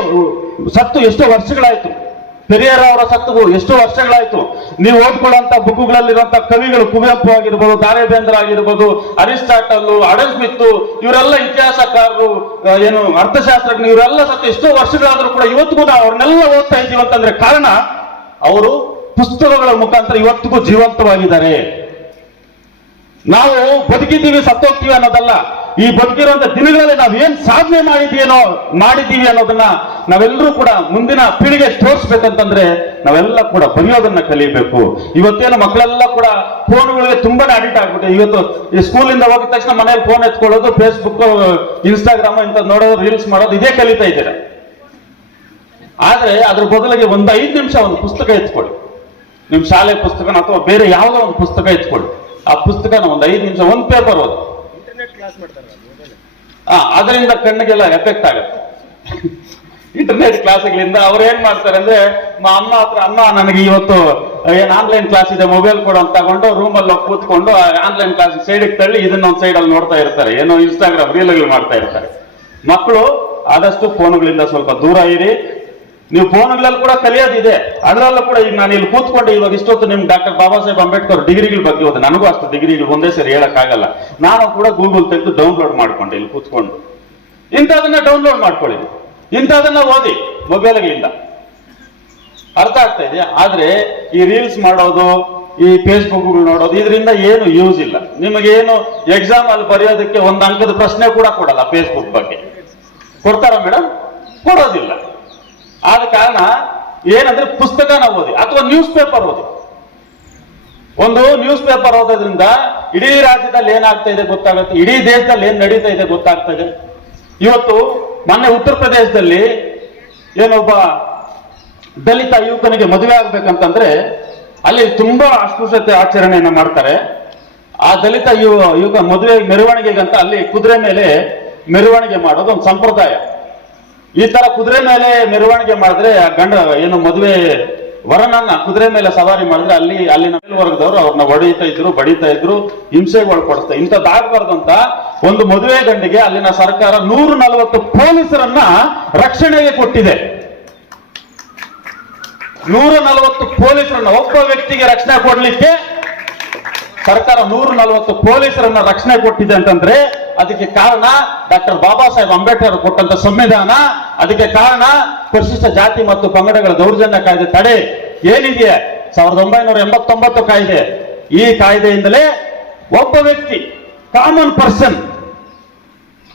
ಸತ್ತು ಎಷ್ಟೋ ವರ್ಷಗಳಾಯ್ತು ಹಿರಿಯರ ಅವರ ಸತ್ತು ಎಷ್ಟು ವರ್ಷಗಳಾಯ್ತು ನೀವು ಓದ್ಕೊಳ್ಳುವಂತ ಬುಕ್ಗಳಲ್ಲಿರುವಂತ ಕವಿಗಳು ಕುವೆಂಪು ಆಗಿರ್ಬೋದು ದಾರೇಬೇಂದ್ರ ಆಗಿರ್ಬೋದು ಅರಿಸ್ಟಾಟಲ್ ಅಡಲ್ ಸ್ಮಿತ್ ಇವರೆಲ್ಲ ಇತಿಹಾಸಕಾರರು ಏನು ಅರ್ಥಶಾಸ್ತ್ರಜ್ಞ ಇವರೆಲ್ಲ ಸತ್ತು ಎಷ್ಟೋ ವರ್ಷಗಳಾದರೂ ಕೂಡ ಇವತ್ತಿಗೂ ನಾವು ಅವ್ರನ್ನೆಲ್ಲ ಓದ್ತಾ ಇದ್ದೀವಿ ಅಂತಂದ್ರೆ ಕಾರಣ ಅವರು ಪುಸ್ತಕಗಳ ಮುಖಾಂತರ ಇವತ್ತಿಗೂ ಜೀವಂತವಾಗಿದ್ದಾರೆ ನಾವು ಬದುಕಿದ್ದೀವಿ ಸತ್ತೋಗ್ತೀವಿ ಅನ್ನೋದಲ್ಲ ಈ ಬದುಕಿರುವಂತ ದಿನಗಳಲ್ಲಿ ಏನ್ ಸಾಧನೆ ಮಾಡಿದ್ದೀನೋ ಮಾಡಿದ್ದೀವಿ ಅನ್ನೋದನ್ನ ನಾವೆಲ್ಲರೂ ಕೂಡ ಮುಂದಿನ ಪೀಳಿಗೆ ತೋರಿಸ್ಬೇಕಂತಂದ್ರೆ ನಾವೆಲ್ಲ ಕೂಡ ಬರೆಯೋದನ್ನ ಕಲಿಯಬೇಕು ಇವತ್ತೇನು ಮಕ್ಕಳೆಲ್ಲ ಕೂಡ ಫೋನ್ಗಳಿಗೆ ತುಂಬಾ ಅಡಿಕ್ಟ್ ಆಗ್ಬಿಟ್ಟೆ ಇವತ್ತು ಈ ಸ್ಕೂಲಿಂದ ಹೋಗಿದ ತಕ್ಷಣ ಮನೇಲಿ ಫೋನ್ ಎತ್ಕೊಳ್ಳೋದು ಫೇಸ್ಬುಕ್ ಇನ್ಸ್ಟಾಗ್ರಾಮ್ ಇಂಥದ್ದು ನೋಡೋದು ರೀಲ್ಸ್ ಮಾಡೋದು ಇದೇ ಕಲಿತಾ ಇದ್ದೀರ ಆದ್ರೆ ಅದ್ರ ಬದಲಿಗೆ ಒಂದ್ ಐದು ನಿಮಿಷ ಒಂದು ಪುಸ್ತಕ ಎತ್ಕೊಳ್ಳಿ ನಿಮ್ ಶಾಲೆ ಪುಸ್ತಕನ ಅಥವಾ ಬೇರೆ ಯಾವುದೋ ಒಂದು ಪುಸ್ತಕ ಎತ್ಕೊಳ್ಳಿ ಆ ಪುಸ್ತಕನ ಒಂದ್ ಐದು ನಿಮಿಷ ಒಂದ್ ಪೇಪರ್ ಓದಿ ಅದರಿಂದ ಕಣ್ಣಿಗೆಲ್ಲ ಎಫೆಕ್ಟ್ ಆಗುತ್ತೆ ಇಂಟರ್ನೆಟ್ ಕ್ಲಾಸ್ಗಳಿಂದ ಅವ್ರು ಏನ್ ಮಾಡ್ತಾರೆ ಅಂದ್ರೆ ಅಮ್ಮ ಹತ್ರ ಅಮ್ಮ ನನಗೆ ಇವತ್ತು ಏನ್ ಆನ್ಲೈನ್ ಕ್ಲಾಸ್ ಇದೆ ಮೊಬೈಲ್ ಕೂಡ ಅಂತ ತಗೊಂಡು ರೂಮಲ್ಲಿ ಅಲ್ಲಿ ಕೂತ್ಕೊಂಡು ಆನ್ಲೈನ್ ಕ್ಲಾಸ್ ಸೈಡಿಗೆ ತಳ್ಳಿ ಇದನ್ನ ಒಂದ್ ಸೈಡ್ ಅಲ್ಲಿ ನೋಡ್ತಾ ಇರ್ತಾರೆ ಏನೋ ಇನ್ಸ್ಟಾಗ್ರಾಮ್ ರೀಲ್ಗಳು ಮಾಡ್ತಾ ಇರ್ತಾರೆ ಮಕ್ಕಳು ಆದಷ್ಟು ಫೋನ್ಗಳಿಂದ ಸ್ವಲ್ಪ ದೂರ ಇರಿ ನೀವು ಫೋನ್ಗಳಲ್ಲಿ ಕೂಡ ಕಲಿಯೋದಿದೆ ಅದರಲ್ಲೂ ಕೂಡ ಈಗ ನಾನು ಇಲ್ಲಿ ಕೂತ್ಕೊಂಡೆ ಇವಾಗ ಇಷ್ಟೊತ್ತು ನಿಮ್ಗೆ ಡಾಕ್ಟರ್ ಬಾಬಾ ಸಾಹೇಬ್ ಅಂಬೇಡ್ಕರ್ ಡಿಗ್ರಿಗಳ ಬಗ್ಗೆ ಹೋದ ನನಗೂ ಅಷ್ಟು ಡಿಗ್ರಿಗಳು ಒಂದೇ ಸರಿ ಹೇಳಕ್ಕಾಗಲ್ಲ ನಾನು ಕೂಡ ಗೂಗಲ್ ತೆಗೆದು ಡೌನ್ಲೋಡ್ ಮಾಡ್ಕೊಂಡೆ ಇಲ್ಲಿ ಕೂತ್ಕೊಂಡು ಇಂಥದನ್ನ ಡೌನ್ಲೋಡ್ ಮಾಡ್ಕೊಳ್ಳಿ ಇಂಥದನ್ನ ಓದಿ ಮೊಬೈಲ್ಗಳಿಂದ ಅರ್ಥ ಆಗ್ತಾ ಇದೆಯಾ ಆದ್ರೆ ಈ ರೀಲ್ಸ್ ಮಾಡೋದು ಈ ಫೇಸ್ಬುಕ್ ನೋಡೋದು ಇದರಿಂದ ಏನು ಯೂಸ್ ಇಲ್ಲ ನಿಮಗೇನು ಎಕ್ಸಾಮ್ ಅಲ್ಲಿ ಬರೆಯೋದಕ್ಕೆ ಒಂದು ಅಂಕದ ಪ್ರಶ್ನೆ ಕೂಡ ಕೊಡಲ್ಲ ಫೇಸ್ಬುಕ್ ಬಗ್ಗೆ ಕೊಡ್ತಾರ ಮೇಡಮ್ ಕೊಡೋದಿಲ್ಲ ಆದ ಕಾರಣ ಏನಂದ್ರೆ ಪುಸ್ತಕನ ಓದಿ ಅಥವಾ ನ್ಯೂಸ್ ಪೇಪರ್ ಓದಿ ಒಂದು ನ್ಯೂಸ್ ಪೇಪರ್ ಓದೋದ್ರಿಂದ ಇಡೀ ರಾಜ್ಯದಲ್ಲಿ ಏನಾಗ್ತಾ ಇದೆ ಗೊತ್ತಾಗುತ್ತೆ ಇಡೀ ದೇಶದಲ್ಲಿ ಏನ್ ನಡೀತಾ ಇದೆ ಗೊತ್ತಾಗ್ತಾ ಇದೆ ಇವತ್ತು ಮೊನ್ನೆ ಉತ್ತರ ಪ್ರದೇಶದಲ್ಲಿ ಏನೊಬ್ಬ ದಲಿತ ಯುವಕನಿಗೆ ಮದುವೆ ಆಗ್ಬೇಕಂತಂದ್ರೆ ಅಲ್ಲಿ ತುಂಬಾ ಅಸ್ಪೃಶ್ಯತೆ ಆಚರಣೆಯನ್ನು ಮಾಡ್ತಾರೆ ಆ ದಲಿತ ಯುವ ಯುವಕ ಮದುವೆ ಮೆರವಣಿಗೆಗಂತ ಅಲ್ಲಿ ಕುದುರೆ ಮೇಲೆ ಮೆರವಣಿಗೆ ಮಾಡೋದು ಒಂದು ಸಂಪ್ರದಾಯ ಈ ತರ ಕುದುರೆ ಮೇಲೆ ಮೆರವಣಿಗೆ ಮಾಡಿದ್ರೆ ಗಂಡ ಏನು ಮದುವೆ ವರನನ್ನ ಕುದುರೆ ಮೇಲೆ ಸವಾರಿ ಮಾಡಿದ್ರೆ ಅಲ್ಲಿ ಅಲ್ಲಿನ ಮೇಲ್ವರ್ಗದವರು ಅವ್ರನ್ನ ಹೊಡೆಯುತ್ತಾ ಇದ್ರು ಬಡಿತಾ ಇದ್ರು ಹಿಂಸೆಗೆ ಒಳಪಡಿಸ್ತಾ ಇಂಥದ್ದಾಗಬಾರ್ದಂತ ಒಂದು ಮದುವೆ ಗಂಡಿಗೆ ಅಲ್ಲಿನ ಸರ್ಕಾರ ನೂರ ನಲವತ್ತು ಪೊಲೀಸರನ್ನ ರಕ್ಷಣೆಗೆ ಕೊಟ್ಟಿದೆ ನೂರ ನಲವತ್ತು ಪೊಲೀಸರನ್ನ ಒಬ್ಬ ವ್ಯಕ್ತಿಗೆ ರಕ್ಷಣೆ ಕೊಡಲಿಕ್ಕೆ ಸರ್ಕಾರ ನೂರ ನಲವತ್ತು ಪೊಲೀಸರನ್ನ ರಕ್ಷಣೆ ಕೊಟ್ಟಿದೆ ಅಂತಂದ್ರೆ ಅದಕ್ಕೆ ಕಾರಣ ಡಾಕ್ಟರ್ ಬಾಬಾ ಸಾಹೇಬ್ ಅಂಬೇಡ್ಕರ್ ಕೊಟ್ಟಂತ ಸಂವಿಧಾನ ಅದಕ್ಕೆ ಕಾರಣ ಪರಿಶಿಷ್ಟ ಜಾತಿ ಮತ್ತು ಪಂಗಡಗಳ ದೌರ್ಜನ್ಯ ಕಾಯ್ದೆ ತಡೆ ಏನಿದೆ ಸಾವಿರದ ಒಂಬೈನೂರ ಎಂಬತ್ತೊಂಬತ್ತು ಕಾಯ್ದೆ ಈ ಕಾಯ್ದೆಯಿಂದಲೇ ಒಬ್ಬ ವ್ಯಕ್ತಿ ಕಾಮನ್ ಪರ್ಸನ್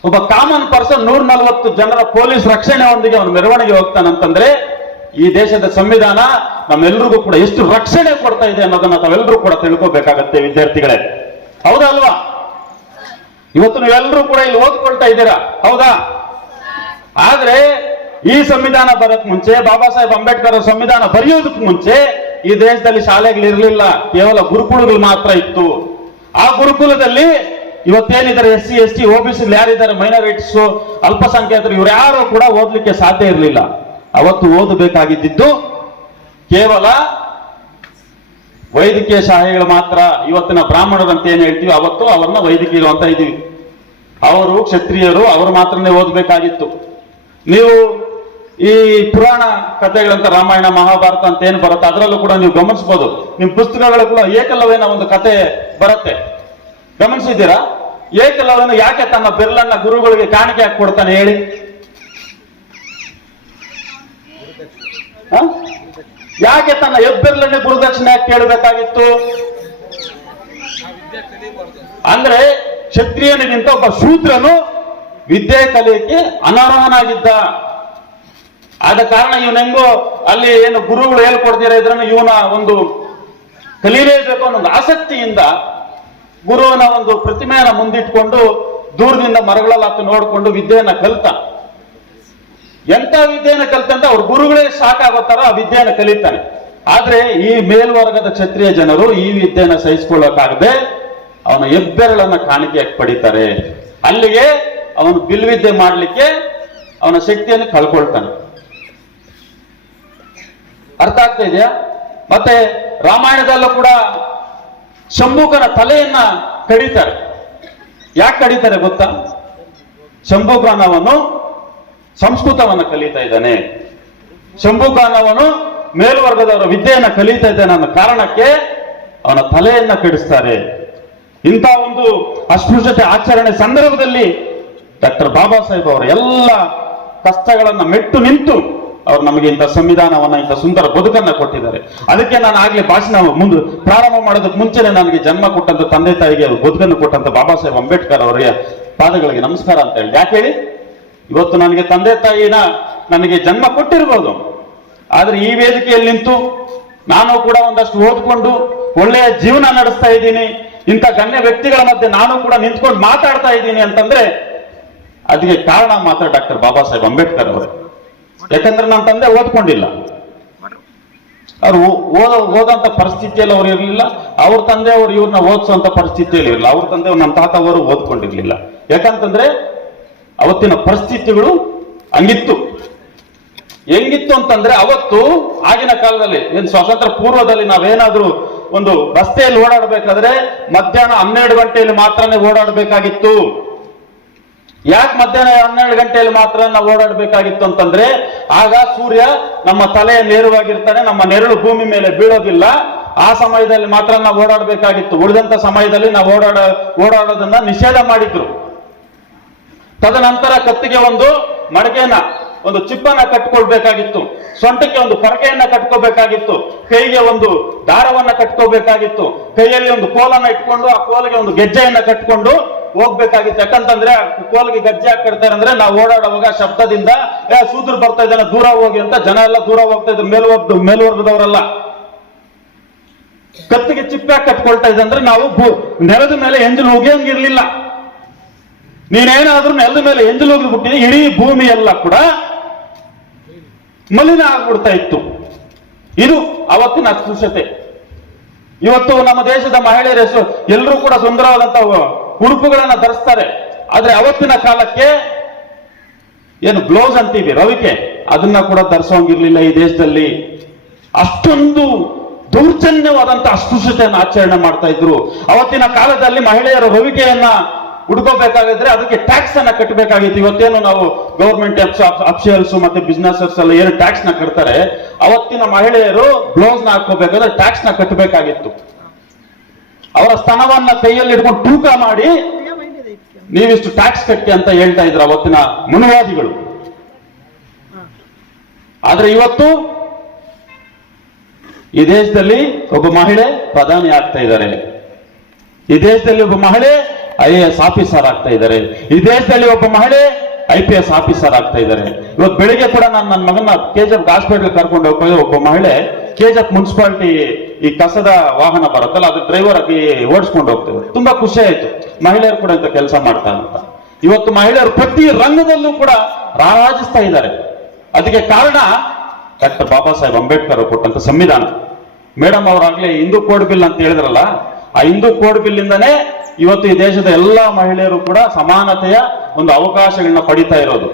ಒಬ್ಬ ಕಾಮನ್ ಪರ್ಸನ್ ನೂರ ನಲವತ್ತು ಜನರ ಪೊಲೀಸ್ ರಕ್ಷಣೆಯೊಂದಿಗೆ ಅವನು ಮೆರವಣಿಗೆ ಹೋಗ್ತಾನಂತಂದ್ರೆ ಈ ದೇಶದ ಸಂವಿಧಾನ ನಮ್ಮೆಲ್ಲರಿಗೂ ಕೂಡ ಎಷ್ಟು ರಕ್ಷಣೆ ಕೊಡ್ತಾ ಇದೆ ಅನ್ನೋದನ್ನ ತಾವೆಲ್ಲರೂ ಕೂಡ ತಿಳ್ಕೋಬೇಕಾಗತ್ತೆ ವಿದ್ಯಾರ್ಥಿಗಳೇ ಹೌದಾ ಅಲ್ವಾ ಇವತ್ತು ನೀವೆಲ್ಲರೂ ಕೂಡ ಇಲ್ಲಿ ಓದ್ಕೊಳ್ತಾ ಇದ್ದೀರಾ ಹೌದಾ ಆದ್ರೆ ಈ ಸಂವಿಧಾನ ಬರೋಕ್ ಮುಂಚೆ ಬಾಬಾ ಸಾಹೇಬ್ ಅಂಬೇಡ್ಕರ್ ಸಂವಿಧಾನ ಬರೆಯೋದಕ್ಕೆ ಮುಂಚೆ ಈ ದೇಶದಲ್ಲಿ ಶಾಲೆಗಳಿರ್ಲಿಲ್ಲ ಕೇವಲ ಗುರುಕುಲಗಳು ಮಾತ್ರ ಇತ್ತು ಆ ಗುರುಕುಲದಲ್ಲಿ ಇವತ್ತೇನಿದ್ದಾರೆ S C S T OBC ಯಾರಿದ್ದಾರೆ ಮೈನಾರಿಟೀಸ್ ಅಲ್ಪಸಂಖ್ಯಾತರು ಇವ್ರು ಯಾರು ಕೂಡ ಓದ್ಲಿಕ್ಕೆ ಸಾಧ್ಯ ಇರಲಿಲ್ಲ ಅವತ್ತು ಓದಬೇಕಾಗಿದ್ದು ಕೇವಲ ವೈದ್ಯಕೀಯ ಶಾಹಿಗಳು ಮಾತ್ರ ಇವತ್ತಿನ ಬ್ರಾಹ್ಮಣರಂತ ಏನು ಹೇಳ್ತೀವಿ ಅವತ್ತು ಅವರನ್ನ ವೈದ್ಯಕೀಯರು ಅಂತ ಇದ್ದೀವಿ ಅವರು ಕ್ಷತ್ರಿಯರು ಅವರು ಮಾತ್ರನೇ ಓದಬೇಕಾಗಿತ್ತು ನೀವು ಈ ಪುರಾಣ ಕಥೆಗಳಂತ ರಾಮಾಯಣ ಮಹಾಭಾರತ ಅಂತ ಏನು ಬರುತ್ತೆ ಅದರಲ್ಲೂ ಕೂಡ ನೀವು ಗಮನಿಸ್ಬೋದು ನಿಮ್ಮ ಪುಸ್ತಕಗಳು ಕೂಡ ಏಕಲವೇನ ಒಂದು ಕತೆ ಬರುತ್ತೆ ಗಮನಿಸಿದ್ದೀರಾ ಏಕಲವನ ಯಾಕೆ ತನ್ನ ಬೆರಳನ್ನ ಗುರುಗಳಿಗೆ ಕಾಣಿಕೆ ಹಾಕಿ ಕೊಡ್ತಾನೆ ಹೇಳಿ ಯಾಕೆ ತನ್ನ ಹೆಬ್ಬೆರಲನ್ನೇ ಗುರುದಕ್ಷಿಣೆ ಯಾಕೆ ಕೇಳಬೇಕಾಗಿತ್ತು ಅಂದ್ರೆ ನಿಂತ ಒಬ್ಬ ಶೂದ್ರನು ವಿದ್ಯೆ ಕಲಿಯಕ್ಕೆ ಅನರ್ಹನಾಗಿದ್ದ ಆದ ಕಾರಣ ಇವನೆಂಗೋ ಅಲ್ಲಿ ಏನು ಗುರುಗಳು ಹೇಳ್ಕೊಡ್ತೀರ ಇದ್ರನ್ನು ಇವನ ಒಂದು ಕಲಿಯಲೇಬೇಕು ಅನ್ನೋ ಒಂದು ಆಸಕ್ತಿಯಿಂದ ಗುರುವನ ಒಂದು ಪ್ರತಿಮೆಯನ್ನ ಮುಂದಿಟ್ಕೊಂಡು ದೂರದಿಂದ ಮರಗಳಲ್ಲಿ ನೋಡಿಕೊಂಡು ವಿದ್ಯೆಯನ್ನ ಕಲಿತ ಎಂತ ವಿದ್ಯೆಯನ್ನು ಕಲಿತಂತ ಅವ್ರ ಗುರುಗಳೇ ಶಾಕ್ ಆಗುತ್ತಾರೋ ಆ ವಿದ್ಯೆಯನ್ನು ಕಲಿತಾನೆ ಆದ್ರೆ ಈ ಮೇಲ್ವರ್ಗದ ಕ್ಷತ್ರಿಯ ಜನರು ಈ ವಿದ್ಯೆಯನ್ನು ಸಹಿಸಿಕೊಳ್ಳಕ್ಕಾಗದೆ ಅವನ ಹೆಬ್ಬೆರಳನ್ನ ಕಾಣಿಕೆಯಾಗಿ ಪಡಿತಾರೆ ಅಲ್ಲಿಗೆ ಅವನು ಬಿಲ್ವಿದ್ಯೆ ಮಾಡಲಿಕ್ಕೆ ಅವನ ಶಕ್ತಿಯನ್ನು ಕಳ್ಕೊಳ್ತಾನೆ ಅರ್ಥ ಆಗ್ತಾ ಇದೆಯಾ ಮತ್ತೆ ರಾಮಾಯಣದಲ್ಲೂ ಕೂಡ ಶಂಭುಕನ ತಲೆಯನ್ನ ಕಡಿತಾರೆ ಯಾಕೆ ಕಡಿತಾರೆ ಗೊತ್ತಾ ಶಂಭುಕನವನ್ನು ಸಂಸ್ಕೃತವನ್ನು ಕಲಿತಾ ಇದ್ದಾನೆ ಶಂಭುಖಾನವನು ಮೇಲ್ವರ್ಗದವರ ವಿದ್ಯೆಯನ್ನು ಕಲಿತಾ ಇದ್ದಾನೆ ಅನ್ನೋ ಕಾರಣಕ್ಕೆ ಅವನ ತಲೆಯನ್ನ ಕೆಡಿಸ್ತಾರೆ ಇಂಥ ಒಂದು ಅಸ್ಪೃಶ್ಯತೆ ಆಚರಣೆ ಸಂದರ್ಭದಲ್ಲಿ ಡಾಕ್ಟರ್ ಬಾಬಾ ಸಾಹೇಬ್ ಅವರ ಎಲ್ಲ ಕಷ್ಟಗಳನ್ನು ಮೆಟ್ಟು ನಿಂತು ಅವರು ನಮಗೆ ಇಂಥ ಸಂವಿಧಾನವನ್ನ ಇಂಥ ಸುಂದರ ಬದುಕನ್ನ ಕೊಟ್ಟಿದ್ದಾರೆ ಅದಕ್ಕೆ ನಾನು ಆಗ್ಲೇ ಭಾಷಣ ಮುಂದೆ ಪ್ರಾರಂಭ ಮಾಡೋದಕ್ಕೆ ಮುಂಚೆನೆ ನನಗೆ ಜನ್ಮ ಕೊಟ್ಟಂತ ತಂದೆ ತಾಯಿಗೆ ಬದುಕನ್ನು ಕೊಟ್ಟಂತ ಬಾಬಾ ಸಾಹೇಬ್ ಅಂಬೇಡ್ಕರ್ ಅವರಿಗೆ ಪಾದಗಳಿಗೆ ನಮಸ್ಕಾರ ಅಂತ ಹೇಳಿ ಯಾಕೆ ಹೇಳಿ ಇವತ್ತು ನನಗೆ ತಂದೆ ತಾಯಿನ ನನಗೆ ಜನ್ಮ ಕೊಟ್ಟಿರ್ಬೋದು ಆದ್ರೆ ಈ ವೇದಿಕೆಯಲ್ಲಿ ನಿಂತು ನಾನು ಕೂಡ ಒಂದಷ್ಟು ಓದ್ಕೊಂಡು ಒಳ್ಳೆಯ ಜೀವನ ನಡೆಸ್ತಾ ಇದ್ದೀನಿ ಇಂಥ ಗಣ್ಯ ವ್ಯಕ್ತಿಗಳ ಮಧ್ಯೆ ನಾನು ಕೂಡ ನಿಂತ್ಕೊಂಡು ಮಾತಾಡ್ತಾ ಇದ್ದೀನಿ ಅಂತಂದ್ರೆ ಅದಕ್ಕೆ ಕಾರಣ ಮಾತ್ರ ಡಾಕ್ಟರ್ ಬಾಬಾ ಸಾಹೇಬ್ ಅಂಬೇಡ್ಕರ್ ಅವರು ಯಾಕಂದ್ರೆ ನನ್ನ ತಂದೆ ಓದ್ಕೊಂಡಿಲ್ಲ ಅವ್ರು ಓದ ಓದಂತ ಪರಿಸ್ಥಿತಿಯಲ್ಲಿ ಅವ್ರು ಇರಲಿಲ್ಲ ಅವ್ರ ತಂದೆ ಅವ್ರು ಇವ್ರನ್ನ ಓದಿಸುವಂತ ಪರಿಸ್ಥಿತಿಯಲ್ಲಿ ಇರಲಿಲ್ಲ ಅವ್ರ ತಂದೆ ನಮ್ಮ ತಾತ ಅವರು ಓದ್ಕೊಂಡಿರ್ಲಿಲ್ಲ ಯಾಕಂತಂದ್ರೆ ಅವತ್ತಿನ ಪರಿಸ್ಥಿತಿಗಳು ಹಂಗಿತ್ತು ಹೆಂಗಿತ್ತು ಅಂತಂದ್ರೆ ಅವತ್ತು ಆಗಿನ ಕಾಲದಲ್ಲಿ ಏನ್ ಸ್ವಾತಂತ್ರ್ಯ ಪೂರ್ವದಲ್ಲಿ ನಾವೇನಾದ್ರೂ ಒಂದು ರಸ್ತೆಯಲ್ಲಿ ಓಡಾಡಬೇಕಾದ್ರೆ ಮಧ್ಯಾಹ್ನ ಹನ್ನೆರಡು ಗಂಟೆಯಲ್ಲಿ ಮಾತ್ರನೇ ಓಡಾಡಬೇಕಾಗಿತ್ತು ಯಾಕೆ ಮಧ್ಯಾಹ್ನ ಹನ್ನೆರಡು ಗಂಟೆಯಲ್ಲಿ ಮಾತ್ರ ನಾವು ಓಡಾಡಬೇಕಾಗಿತ್ತು ಅಂತಂದ್ರೆ ಆಗ ಸೂರ್ಯ ನಮ್ಮ ತಲೆಯ ನೇರವಾಗಿರ್ತಾನೆ ನಮ್ಮ ನೆರಳು ಭೂಮಿ ಮೇಲೆ ಬೀಳೋದಿಲ್ಲ ಆ ಸಮಯದಲ್ಲಿ ಮಾತ್ರ ನಾವು ಓಡಾಡಬೇಕಾಗಿತ್ತು ಉಳಿದಂತ ಸಮಯದಲ್ಲಿ ನಾವು ಓಡಾಡ ಓಡಾಡೋದನ್ನ ನಿಷೇಧ ಮಾಡಿದ್ರು ತದನಂತರ ಕತ್ತಿಗೆ ಒಂದು ಮಡಕೆಯನ್ನ ಒಂದು ಚಿಪ್ಪನ್ನ ಕಟ್ಕೊಳ್ಬೇಕಾಗಿತ್ತು ಸೊಂಟಕ್ಕೆ ಒಂದು ಪರಕೆಯನ್ನ ಕಟ್ಕೋಬೇಕಾಗಿತ್ತು ಕೈಗೆ ಒಂದು ದಾರವನ್ನ ಕಟ್ಕೋಬೇಕಾಗಿತ್ತು ಕೈಯಲ್ಲಿ ಒಂದು ಕೋಲನ್ನ ಇಟ್ಕೊಂಡು ಆ ಕೋಲಿಗೆ ಒಂದು ಗೆಜ್ಜೆಯನ್ನ ಕಟ್ಕೊಂಡು ಹೋಗ್ಬೇಕಾಗಿತ್ತು ಯಾಕಂತಂದ್ರೆ ಕೋಲಿಗೆ ಗಜ್ಜೆ ಹಾಕಿ ಅಂದ್ರೆ ನಾವು ಓಡಾಡುವಾಗ ಶಬ್ದದಿಂದ ಏ ಸೂದ್ರು ಬರ್ತಾ ಇದ್ದಾನೆ ದೂರ ಹೋಗಿ ಅಂತ ಜನ ಎಲ್ಲ ದೂರ ಹೋಗ್ತಾ ಇದ್ರು ಮೇಲ್ವರ್ಗ ಮೇಲ್ವರ್ಗದವರೆಲ್ಲ ಕತ್ತಿಗೆ ಚಿಪ್ಪೆ ಕಟ್ಕೊಳ್ತಾ ಇದ್ದಂದ್ರೆ ನಾವು ನೆಲದ ಮೇಲೆ ಎಂಜಿಲ್ ಹೋಗಿ ಹಂಗಿರ್ಲಿಲ್ಲ ನೀನೇನಾದ್ರೂ ನೆಲದ ಮೇಲೆ ಎಂಜಲೋಗಿ ಬಿಟ್ಟಿದೆ ಇಡೀ ಭೂಮಿ ಎಲ್ಲ ಕೂಡ ಮಲಿನ ಆಗ್ಬಿಡ್ತಾ ಇತ್ತು ಇದು ಅವತ್ತಿನ ಅಸ್ಪೃಶ್ಯತೆ ಇವತ್ತು ನಮ್ಮ ದೇಶದ ಮಹಿಳೆಯರ ಹೆಸರು ಎಲ್ಲರೂ ಕೂಡ ಸುಂದರವಾದಂತಹ ಉಡುಪುಗಳನ್ನ ಧರಿಸ್ತಾರೆ ಆದ್ರೆ ಅವತ್ತಿನ ಕಾಲಕ್ಕೆ ಏನು ಬ್ಲೌಸ್ ಅಂತೀವಿ ರವಿಕೆ ಅದನ್ನ ಕೂಡ ಧರಿಸೋಂಗಿರ್ಲಿಲ್ಲ ಈ ದೇಶದಲ್ಲಿ ಅಷ್ಟೊಂದು ದೌರ್ಜನ್ಯವಾದಂತಹ ಅಸ್ಪೃಶ್ಯತೆಯನ್ನು ಆಚರಣೆ ಮಾಡ್ತಾ ಇದ್ರು ಅವತ್ತಿನ ಕಾಲದಲ್ಲಿ ಮಹಿಳೆಯರ ರವಿಕೆಯನ್ನ ಹುಡ್ಕೋಬೇಕಾಗಿದ್ರೆ ಅದಕ್ಕೆ ಟ್ಯಾಕ್ಸ್ ಅನ್ನ ಕಟ್ಟಬೇಕಾಗಿತ್ತು ಇವತ್ತೇನು ನಾವು ಗೌರ್ಮೆಂಟ್ ಅಫಿಷಿಯಲ್ಸ್ ಮತ್ತೆ ಬಿಸ್ನೆಸರ್ಸ್ ಎಲ್ಲ ಏನು ಟ್ಯಾಕ್ಸ್ ನ ಕಟ್ತಾರೆ ಅವತ್ತಿನ ಮಹಿಳೆಯರು ಬ್ಲೌಸ್ ನ ಹಾಕೋಬೇಕಾದ್ರೆ ಟ್ಯಾಕ್ಸ್ ನ ಕಟ್ಟಬೇಕಾಗಿತ್ತು ಅವರ ಸ್ಥಾನವನ್ನ ಕೈಯಲ್ಲಿ ಇಟ್ಕೊಂಡು ತೂಕ ಮಾಡಿ ನೀವಿಷ್ಟು ಟ್ಯಾಕ್ಸ್ ಕಟ್ಟಿ ಅಂತ ಹೇಳ್ತಾ ಇದ್ರು ಅವತ್ತಿನ ಮುನುವಾದಿಗಳು ಆದ್ರೆ ಇವತ್ತು ಈ ದೇಶದಲ್ಲಿ ಒಬ್ಬ ಮಹಿಳೆ ಪ್ರಧಾನಿ ಆಗ್ತಾ ಇದ್ದಾರೆ ಈ ದೇಶದಲ್ಲಿ ಒಬ್ಬ ಮಹಿಳೆ ಐ ಎ ಎಸ್ ಆಫೀಸರ್ ಆಗ್ತಾ ಇದ್ದಾರೆ ಈ ದೇಶದಲ್ಲಿ ಒಬ್ಬ ಮಹಿಳೆ ಐ ಪಿ ಎಸ್ ಆಫೀಸರ್ ಆಗ್ತಾ ಇದ್ದಾರೆ ಇವತ್ತು ಬೆಳಿಗ್ಗೆ ಕೂಡ ನಾನು ನನ್ನ ಮಗನ ಜೆಫ್ ಹಾಸ್ಪಿಟಲ್ ಕರ್ಕೊಂಡು ಹೋಗ್ಬೋದು ಒಬ್ಬ ಮಹಿಳೆ ಎಫ್ ಮುನ್ಸಿಪಾಲಿಟಿ ಈ ಕಸದ ವಾಹನ ಬರುತ್ತಲ್ಲ ಅದು ಡ್ರೈವರ್ ಆಗಿ ಓಡಿಸ್ಕೊಂಡು ಹೋಗ್ತೇವೆ ತುಂಬಾ ಖುಷಿ ಆಯ್ತು ಮಹಿಳೆಯರು ಕೂಡ ಇಂಥ ಕೆಲಸ ಮಾಡ್ತಾ ಅಂತ ಇವತ್ತು ಮಹಿಳೆಯರು ಪ್ರತಿ ರಂಗದಲ್ಲೂ ಕೂಡ ರಾರಾಜಿಸ್ತಾ ಇದ್ದಾರೆ ಅದಕ್ಕೆ ಕಾರಣ ಡಾಕ್ಟರ್ ಬಾಬಾ ಸಾಹೇಬ್ ಅಂಬೇಡ್ಕರ್ ಅವರು ಕೊಟ್ಟಂತ ಸಂವಿಧಾನ ಮೇಡಮ್ ಅವರಾಗ್ಲೇ ಹಿಂದೂ ಕೋಡ್ ಬಿಲ್ ಅಂತ ಹೇಳಿದ್ರಲ್ಲ ಆ ಹಿಂದೂ ಕೋಡ್ ಬಿಲ್ ಇಂದಾನೇ ಇವತ್ತು ಈ ದೇಶದ ಎಲ್ಲಾ ಮಹಿಳೆಯರು ಕೂಡ ಸಮಾನತೆಯ ಒಂದು ಅವಕಾಶಗಳನ್ನ ಪಡಿತಾ ಇರೋದು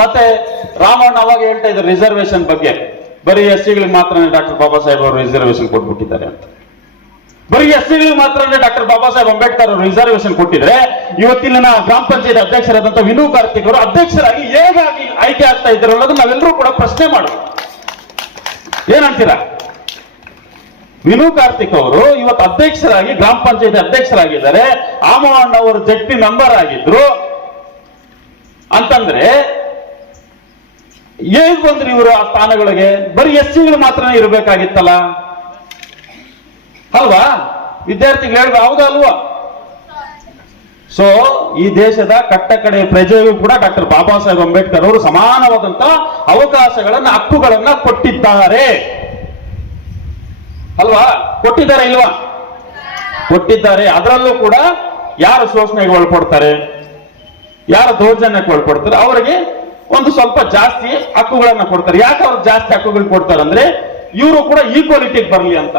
ಮತ್ತೆ ರಾಮಣ್ಣ ಅವಾಗ ಹೇಳ್ತಾ ಇದ್ದಾರೆ ರಿಸರ್ವೇಶನ್ ಬಗ್ಗೆ ಬರೀ ಎಸ್ ಸಿಗಳಿಗೆ ಮಾತ್ರ ಡಾಕ್ಟರ್ ಬಾಬಾ ಸಾಹೇಬ್ ಅವರು ರಿಸರ್ವೇಶನ್ ಕೊಟ್ಬಿಟ್ಟಿದ್ದಾರೆ ಅಂತ ಬರೀ ಎಸ್ ಸಿಗಳಿಗೆ ಮಾತ್ರ ಡಾಕ್ಟರ್ ಬಾಬಾ ಸಾಹೇಬ್ ಅಂಬೇಡ್ಕರ್ ಅವರು ರಿಸರ್ವೇಶನ್ ಕೊಟ್ಟಿದ್ರೆ ಇವತ್ತಿನ ಗ್ರಾಮ ಪಂಚಾಯತ್ ಅಧ್ಯಕ್ಷರಾದಂತಹ ವಿನೂ ಕಾರ್ತಿಕ್ ಅವರು ಅಧ್ಯಕ್ಷರಾಗಿ ಹೇಗಾಗಿ ಆಯ್ಕೆ ಆಗ್ತಾ ಇದ್ದಾರೆ ಅನ್ನೋದನ್ನ ನಾವೆಲ್ಲರೂ ಕೂಡ ಪ್ರಶ್ನೆ ಮಾಡೋದು ಏನಂತೀರಾ ವಿನು ಕಾರ್ತಿಕ್ ಅವರು ಇವತ್ತು ಅಧ್ಯಕ್ಷರಾಗಿ ಗ್ರಾಮ ಪಂಚಾಯತ್ ಅಧ್ಯಕ್ಷರಾಗಿದ್ದಾರೆ ಅವರು ಜಟ್ಟಿ ಮೆಂಬರ್ ಆಗಿದ್ರು ಅಂತಂದ್ರೆ ಹೇಗ್ ಬಂದ್ರಿ ಇವರು ಆ ಸ್ಥಾನಗಳಿಗೆ ಬರೀ ಎಸ್ ಸಿಗಳು ಮಾತ್ರ ಇರಬೇಕಾಗಿತ್ತಲ್ಲ ಅಲ್ವಾ ವಿದ್ಯಾರ್ಥಿಗಳು ಹೇಳ್ದು ಹೌದಾ ಅಲ್ವಾ ಸೊ ಈ ದೇಶದ ಕಟ್ಟ ಕಡೆ ಪ್ರಜೆಗೂ ಕೂಡ ಡಾಕ್ಟರ್ ಬಾಬಾ ಸಾಹೇಬ್ ಅಂಬೇಡ್ಕರ್ ಅವರು ಸಮಾನವಾದಂತ ಅವಕಾಶಗಳನ್ನ ಹಕ್ಕುಗಳನ್ನ ಕೊಟ್ಟಿದ್ದಾರೆ ಅಲ್ವಾ ಕೊಟ್ಟಿದ್ದಾರೆ ಇಲ್ವಾ ಕೊಟ್ಟಿದ್ದಾರೆ ಅದರಲ್ಲೂ ಕೂಡ ಯಾರು ಶೋಷಣೆಗೆ ಒಳಪಡ್ತಾರೆ ಯಾರು ದೌರ್ಜನ್ಯಕ್ಕೆ ಒಳಪಡ್ತಾರೆ ಅವರಿಗೆ ಒಂದು ಸ್ವಲ್ಪ ಜಾಸ್ತಿ ಹಕ್ಕುಗಳನ್ನ ಕೊಡ್ತಾರೆ ಯಾಕೆ ಅವ್ರಿಗೆ ಜಾಸ್ತಿ ಹಕ್ಕುಗಳು ಕೊಡ್ತಾರೆ ಅಂದ್ರೆ ಇವರು ಕೂಡ ಈಕ್ವಾಲಿಟಿ ಬರಲಿ ಅಂತ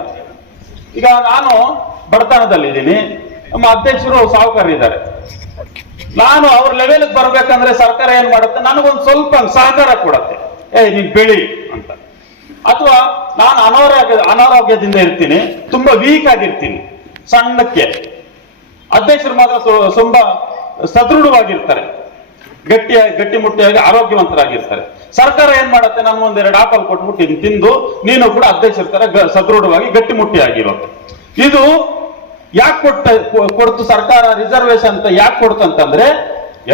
ಈಗ ನಾನು ಬಡತನದಲ್ಲಿದ್ದೀನಿ ನಮ್ಮ ಅಧ್ಯಕ್ಷರು ಇದ್ದಾರೆ ನಾನು ಅವ್ರ ಲೆವೆಲ್ಗೆ ಬರ್ಬೇಕಂದ್ರೆ ಸರ್ಕಾರ ಏನ್ ಮಾಡುತ್ತೆ ನನಗೊಂದು ಸ್ವಲ್ಪ ಸಹಕಾರ ಕೊಡತ್ತೆ ಏ ನೀನ್ ಬೆಳಿ ಅಂತ ಅಥವಾ ನಾನು ಅನಾರೋಗ್ಯ ಅನಾರೋಗ್ಯದಿಂದ ಇರ್ತೀನಿ ತುಂಬಾ ವೀಕ್ ಆಗಿರ್ತೀನಿ ಸಣ್ಣಕ್ಕೆ ಅಧ್ಯಕ್ಷರು ಮಾತ್ರ ತುಂಬಾ ಸದೃಢವಾಗಿರ್ತಾರೆ ಗಟ್ಟಿ ಮುಟ್ಟಿಯಾಗಿ ಆರೋಗ್ಯವಂತರಾಗಿರ್ತಾರೆ ಸರ್ಕಾರ ಏನ್ ಮಾಡುತ್ತೆ ನಾನು ಒಂದೆರಡು ಆಪಲ್ ಕೊಟ್ಬಿಟ್ಟು ತಿಂದು ನೀನು ಕೂಡ ಅಧ್ಯಕ್ಷರ ತರ ಸದೃಢವಾಗಿ ಗಟ್ಟಿಮುಟ್ಟಿಯಾಗಿರೋದು ಇದು ಯಾಕೆ ಕೊಟ್ಟ ಕೊಡ್ತು ಸರ್ಕಾರ ರಿಸರ್ವೇಶನ್ ಅಂತ ಯಾಕೆ ಕೊಡ್ತು ಅಂತಂದ್ರೆ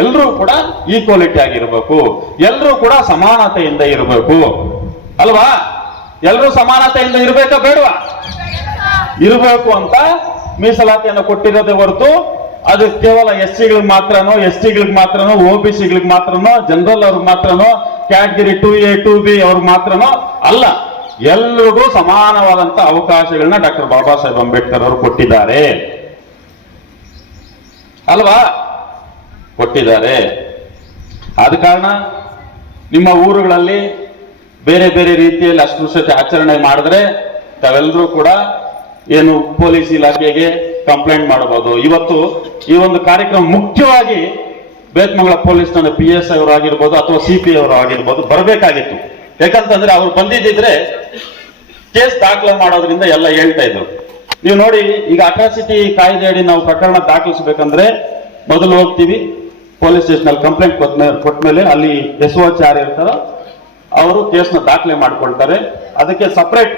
ಎಲ್ಲರೂ ಕೂಡ ಈಕ್ವಾಲಿಟಿ ಆಗಿರ್ಬೇಕು ಎಲ್ಲರೂ ಕೂಡ ಸಮಾನತೆಯಿಂದ ಇರಬೇಕು ಅಲ್ವಾ ಎಲ್ಲರೂ ಸಮಾನತೆಯಿಂದ ಇರಬೇಕಾ ಬೇಡವಾ ಇರಬೇಕು ಅಂತ ಮೀಸಲಾತಿಯನ್ನು ಕೊಟ್ಟಿರೋದೇ ಹೊರತು ಅದು ಕೇವಲ ಎಸ್ ಸಿಗಳಿಗೆ ಮಾತ್ರನೋ ಎಸ್ ಟಿಗಳಿಗೆ ಮಾತ್ರನೋ ಓ ಬಿ ಸಿಗಳಿಗೆ ಮಾತ್ರನೋ ಜನರಲ್ ಅವ್ರಿಗೆ ಮಾತ್ರನೋ category two A two B ಅವ್ರಿಗೆ ಮಾತ್ರನೋ ಅಲ್ಲ ಎಲ್ರಿಗೂ ಸಮಾನವಾದಂತ ಅವಕಾಶಗಳನ್ನ ಡಾಕ್ಟರ್ ಬಾಬಾ ಸಾಹೇಬ್ ಅಂಬೇಡ್ಕರ್ ಅವರು ಕೊಟ್ಟಿದ್ದಾರೆ ಅಲ್ವಾ ಕೊಟ್ಟಿದ್ದಾರೆ ಆದ ಕಾರಣ ನಿಮ್ಮ ಊರುಗಳಲ್ಲಿ ಬೇರೆ ಬೇರೆ ರೀತಿಯಲ್ಲಿ ಅಸ್ಪೃಶ್ಯತೆ ಆಚರಣೆ ಮಾಡಿದ್ರೆ ತಾವೆಲ್ಲರೂ ಕೂಡ ಏನು ಪೊಲೀಸ್ ಇಲಾಖೆಗೆ ಕಂಪ್ಲೇಂಟ್ ಮಾಡಬಹುದು ಇವತ್ತು ಈ ಒಂದು ಕಾರ್ಯಕ್ರಮ ಮುಖ್ಯವಾಗಿ ಬೇತ್ಮಂಗಳ ಪೊಲೀಸ್ ಠಾಣೆ ಪಿ ಎಸ್ ಐ ಅವರು ಆಗಿರ್ಬೋದು ಅಥವಾ ಸಿ ಪಿ ಅವರು ಆಗಿರ್ಬೋದು ಬರಬೇಕಾಗಿತ್ತು ಯಾಕಂತಂದ್ರೆ ಅವ್ರು ಬಂದಿದ್ದಿದ್ರೆ ಕೇಸ್ ದಾಖಲೆ ಮಾಡೋದ್ರಿಂದ ಎಲ್ಲ ಹೇಳ್ತಾ ಇದ್ರು ನೀವು ನೋಡಿ ಈಗ ಅಟ್ರಾಸಿಟಿ ಕಾಯ್ದೆಯಡಿ ನಾವು ಪ್ರಕರಣ ದಾಖಲಿಸ್ಬೇಕಂದ್ರೆ ಮೊದಲು ಹೋಗ್ತೀವಿ ಪೊಲೀಸ್ ಸ್ಟೇಷನ್ ಅಲ್ಲಿ ಕಂಪ್ಲೇಂಟ್ ಕೊಟ್ಟ ಕೊಟ್ಟ ಮೇಲೆ ಅಲ್ಲಿ ಎಸ್ ಓ ಆರ್ ಇರ್ತಾರೋ ಅವರು ಕೇಸ್ನ ದಾಖಲೆ ಮಾಡ್ಕೊಳ್ತಾರೆ ಅದಕ್ಕೆ ಸಪ್ರೇಟ್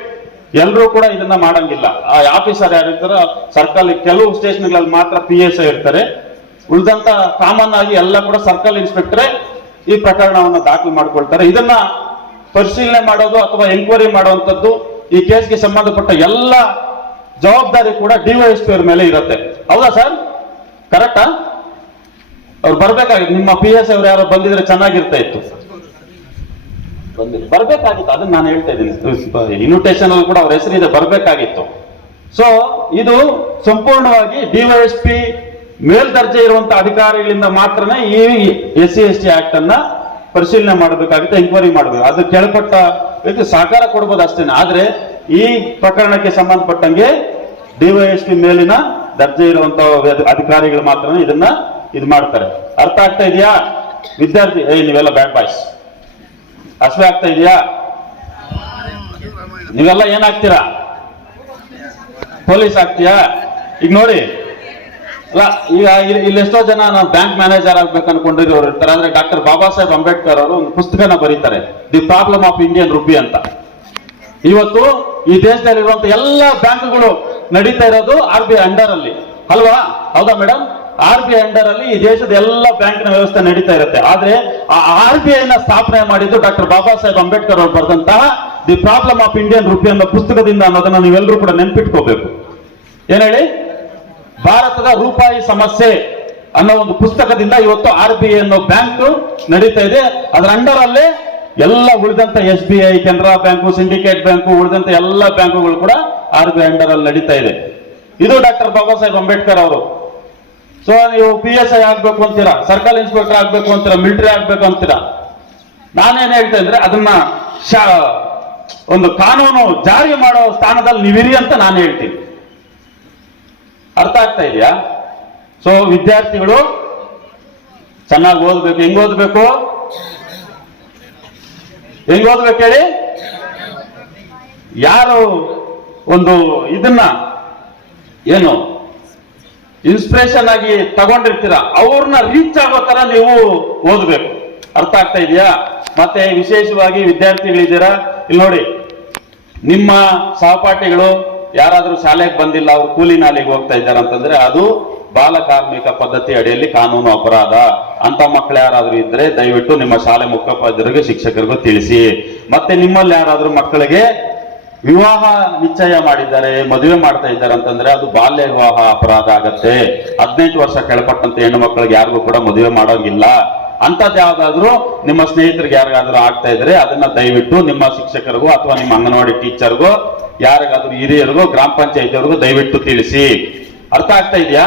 ಎಲ್ಲರೂ ಕೂಡ ಇದನ್ನ ಮಾಡಂಗಿಲ್ಲ ಆ ಆಫೀಸರ್ ಯಾರಿರ್ತಾರ ಸರ್ಕಲ್ ಕೆಲವು ಸ್ಟೇಷನ್ಗಳಲ್ಲಿ ಮಾತ್ರ ಪಿ ಎಸ್ ಐ ಇರ್ತಾರೆ ಉಳಿದಂತ ಕಾಮನ್ ಆಗಿ ಎಲ್ಲ ಕೂಡ ಸರ್ಕಲ್ ಇನ್ಸ್ಪೆಕ್ಟರ್ ಈ ಪ್ರಕರಣವನ್ನು ದಾಖಲು ಮಾಡ್ಕೊಳ್ತಾರೆ ಇದನ್ನ ಪರಿಶೀಲನೆ ಮಾಡೋದು ಅಥವಾ ಎನ್ಕ್ವೈರಿ ಮಾಡುವಂತದ್ದು ಈ ಕೇಸ್ಗೆ ಸಂಬಂಧಪಟ್ಟ ಎಲ್ಲ ಜವಾಬ್ದಾರಿ ಕೂಡ ಡಿವೈಎಸ್ಪಿ ಅವ್ರ ಮೇಲೆ ಇರುತ್ತೆ ಹೌದಾ ಸರ್ ಕರೆಕ್ಟಾ ಅವ್ರು ಬರ್ಬೇಕಾಗಿತ್ತು ನಿಮ್ಮ ಪಿ ಎಸ್ ಅವ್ರು ಯಾರೋ ಬಂದಿದ್ರೆ ಚೆನ್ನಾಗಿರ್ತಾ ಇತ್ತು ಬರ್ಬೇಕಾಗಿತ್ತು ಅದನ್ನ ನಾನು ಹೇಳ್ತಾ ಇದ್ದೀನಿ ಇನ್ವಿಟೇಷನ್ ಅಲ್ಲಿ ಕೂಡ ಅವ್ರ ಹೆಸರಿದೆ ಬರ್ಬೇಕಾಗಿತ್ತು ಸೊ ಇದು ಸಂಪೂರ್ಣವಾಗಿ ಡಿವೈಎಸ್ಪಿ ಮೇಲ್ದರ್ಜೆ ಇರುವಂತಹ ಅಧಿಕಾರಿಗಳಿಂದ ಮಾತ್ರನೇ ಈ S C S T act ಅನ್ನ ಪರಿಶೀಲನೆ ಮಾಡಬೇಕಾಗಿತ್ತು ಎಂಕ್ವೈರಿ ಮಾಡಬೇಕು ಅದು ಕೆಳಪಟ್ಟ ವ್ಯಕ್ತಿ ಸಹಕಾರ ಕೊಡ್ಬೋದು ಅಷ್ಟೇನೆ ಆದ್ರೆ ಈ ಪ್ರಕರಣಕ್ಕೆ ಸಂಬಂಧಪಟ್ಟಂಗೆ ಡಿವೈಎಸ್ಪಿ ಮೇಲಿನ ದರ್ಜೆ ಇರುವಂತ ಅಧಿಕಾರಿಗಳು ಮಾತ್ರ ಇದನ್ನ ಇದು ಮಾಡ್ತಾರೆ ಅರ್ಥ ಆಗ್ತಾ ಇದೆಯಾ ವಿದ್ಯಾರ್ಥಿ ಏ ನೀವೆಲ್ಲ ಬ್ಯಾಡ್ ಬಾಯ್ಸ್ ಹಸವೆ ಆಗ್ತಾ ಇದೆಯಾ ನೀವೆಲ್ಲ ಏನಾಗ್ತೀರಾ ಪೊಲೀಸ್ ಆಗ್ತೀಯಾ ಈಗ ನೋಡಿ ಅಲ್ಲ ಈಗ ಇಲ್ಲಿ ಎಷ್ಟೋ ಜನ ನಾವು ಬ್ಯಾಂಕ್ ಮ್ಯಾನೇಜರ್ ಆಗ್ಬೇಕು ಅನ್ಕೊಂಡಿರೋರು ಇರ್ತಾರೆ ಅಂದ್ರೆ ಡಾಕ್ಟರ್ ಬಾಬಾ ಸಾಹೇಬ್ ಅಂಬೇಡ್ಕರ್ ಅವರು ಒಂದು ಪುಸ್ತಕನ ಬರೀತಾರೆ the problem of Indian rupee ಅಂತ ಇವತ್ತು ಈ ದೇಶದಲ್ಲಿರುವಂತ ಎಲ್ಲ ಬ್ಯಾಂಕ್ಗಳು ನಡೀತಾ ಇರೋದು ಆರ್ ಬಿ ಐ ಅಂಡರ್ ಅಲ್ಲಿ ಅಲ್ವಾ ಹೌದಾ madam R B I under ಅಲ್ಲಿ ಈ ದೇಶದ ಎಲ್ಲ ಬ್ಯಾಂಕಿನ ವ್ಯವಸ್ಥೆ ನಡೀತಾ ಇರುತ್ತೆ ಆದ್ರೆ ಆ ಆರ್ ಬಿ ಐನ ಸ್ಥಾಪನೆ ಮಾಡಿದ್ದು ಡಾಕ್ಟರ್ ಬಾಬಾ ಸಾಹೇಬ್ ಅಂಬೇಡ್ಕರ್ ಅವರು ಬರೆದಂತಹ the problem of Indian rupee ಅನ್ನೋ ಪುಸ್ತಕದಿಂದ ಅನ್ನೋದನ್ನ ನೀವೆಲ್ಲರೂ ಕೂಡ ನೆನ್ಪಿಟ್ಕೋಬೇಕು ಏನೇಳಿ ಹೇಳಿ ಭಾರತದ ರೂಪಾಯಿ ಸಮಸ್ಯೆ ಅನ್ನೋ ಒಂದು ಪುಸ್ತಕದಿಂದ ಇವತ್ತು ಆರ್ ಬಿ ಐ ಅನ್ನೋ ಬ್ಯಾಂಕ್ ನಡೀತಾ ಇದೆ ಅದರ ಅಂಡರ್ ಅಲ್ಲಿ ಎಲ್ಲ ಉಳಿದಂತ S B I Canara bank syndicate bank ಉಳಿದಂತ ಎಲ್ಲ ಬ್ಯಾಂಕುಗಳು ಕೂಡ ಆರ್ ಬಿ ಐ ಅಂಡರ್ ಅಲ್ಲಿ ನಡೀತಾ ಇದೆ ಇದು ಡಾಕ್ಟರ್ ಬಾಬಾ ಸಾಹೇಬ್ ಅಂಬೇಡ್ಕರ್ ಅವರು ಸೊ ನೀವು ಪಿ ಎಸ್ ಐ ಆಗ್ಬೇಕು ಅಂತೀರಾ ಸರ್ಕಲ್ ಇನ್ಸ್ಪೆಕ್ಟರ್ ಆಗ್ಬೇಕು ಅಂತೀರಾ ಮಿಲಿಟರಿ ಆಗ್ಬೇಕು ಅಂತೀರಾ ನಾನೇನ್ ಹೇಳ್ತಾ ಇದ್ರೆ ಅದನ್ನ ಒಂದು ಕಾನೂನು ಜಾರಿ ಮಾಡೋ ಸ್ಥಾನದಲ್ಲಿ ನೀವಿರಿ ಅಂತ ನಾನು ಹೇಳ್ತೀನಿ ಅರ್ಥ ಆಗ್ತಾ ಇದೆಯಾ ಸೊ ವಿದ್ಯಾರ್ಥಿಗಳು ಚೆನ್ನಾಗಿ ಓದ್ಬೇಕು ಹೆಂಗ್ ಓದ್ಬೇಕು ಹೆಂಗ್ ಓದ್ಬೇಕು ಹೇಳಿ ಯಾರು ಒಂದು ಇದನ್ನ ಏನು ಇನ್ಸ್ಪಿರೇಷನ್ ಆಗಿ ತಗೊಂಡಿರ್ತೀರ ಅವ್ರನ್ನ ರೀಚ್ ಆಗೋ ತರ ನೀವು ಓದಬೇಕು ಅರ್ಥ ಆಗ್ತಾ ಇದೆಯಾ ಮತ್ತೆ ವಿಶೇಷವಾಗಿ ವಿದ್ಯಾರ್ಥಿಗಳಿದ್ದೀರಾ ಇಲ್ಲಿ ನೋಡಿ ನಿಮ್ಮ ಸಹಪಾಠಿಗಳು ಯಾರಾದರೂ ಶಾಲೆಗೆ ಬಂದಿಲ್ಲ ಅವ್ರು ಕೂಲಿ ನಾಲಿಗೆ ಹೋಗ್ತಾ ಇದ್ದಾರೆ ಅಂತಂದ್ರೆ ಅದು ಕಾರ್ಮಿಕ ಪದ್ಧತಿ ಅಡಿಯಲ್ಲಿ ಕಾನೂನು ಅಪರಾಧ ಅಂತ ಮಕ್ಕಳು ಯಾರಾದರೂ ಇದ್ರೆ ದಯವಿಟ್ಟು ನಿಮ್ಮ ಶಾಲೆ ಮುಖಪಾದ್ಯರಿಗೆ ಶಿಕ್ಷಕರಿಗೂ ತಿಳಿಸಿ ಮತ್ತೆ ನಿಮ್ಮಲ್ಲಿ ಯಾರಾದರೂ ಮಕ್ಕಳಿಗೆ ವಿವಾಹ ನಿಶ್ಚಯ ಮಾಡಿದ್ದಾರೆ ಮದುವೆ ಮಾಡ್ತಾ ಇದ್ದಾರೆ ಅಂತಂದ್ರೆ ಅದು ಬಾಲ್ಯ ವಿವಾಹ ಅಪರಾಧ ಆಗತ್ತೆ ಹದಿನೈದು ವರ್ಷ ಕೆಳಪಟ್ಟಂತ ಹೆಣ್ಣು ಮಕ್ಕಳಿಗೆ ಯಾರಿಗೂ ಕೂಡ ಮದುವೆ ಮಾಡೋಂಗಿಲ್ಲ ಅಂತದ್ ಯಾವ್ದಾದ್ರು ನಿಮ್ಮ ಸ್ನೇಹಿತರಿಗೆ ಯಾರಿಗಾದ್ರೂ ಆಗ್ತಾ ಇದ್ರೆ ಅದನ್ನ ದಯವಿಟ್ಟು ನಿಮ್ಮ ಶಿಕ್ಷಕರಿಗೂ ಅಥವಾ ನಿಮ್ಮ ಅಂಗನವಾಡಿ ಟೀಚರ್ಗೂ ಯಾರಿಗಾದ್ರೂ ಹಿರಿಯರಿಗೂ ಗ್ರಾಮ ಪಂಚಾಯತಿಯವ್ರಿಗೂ ದಯವಿಟ್ಟು ತಿಳಿಸಿ ಅರ್ಥ ಆಗ್ತಾ ಇದೆಯಾ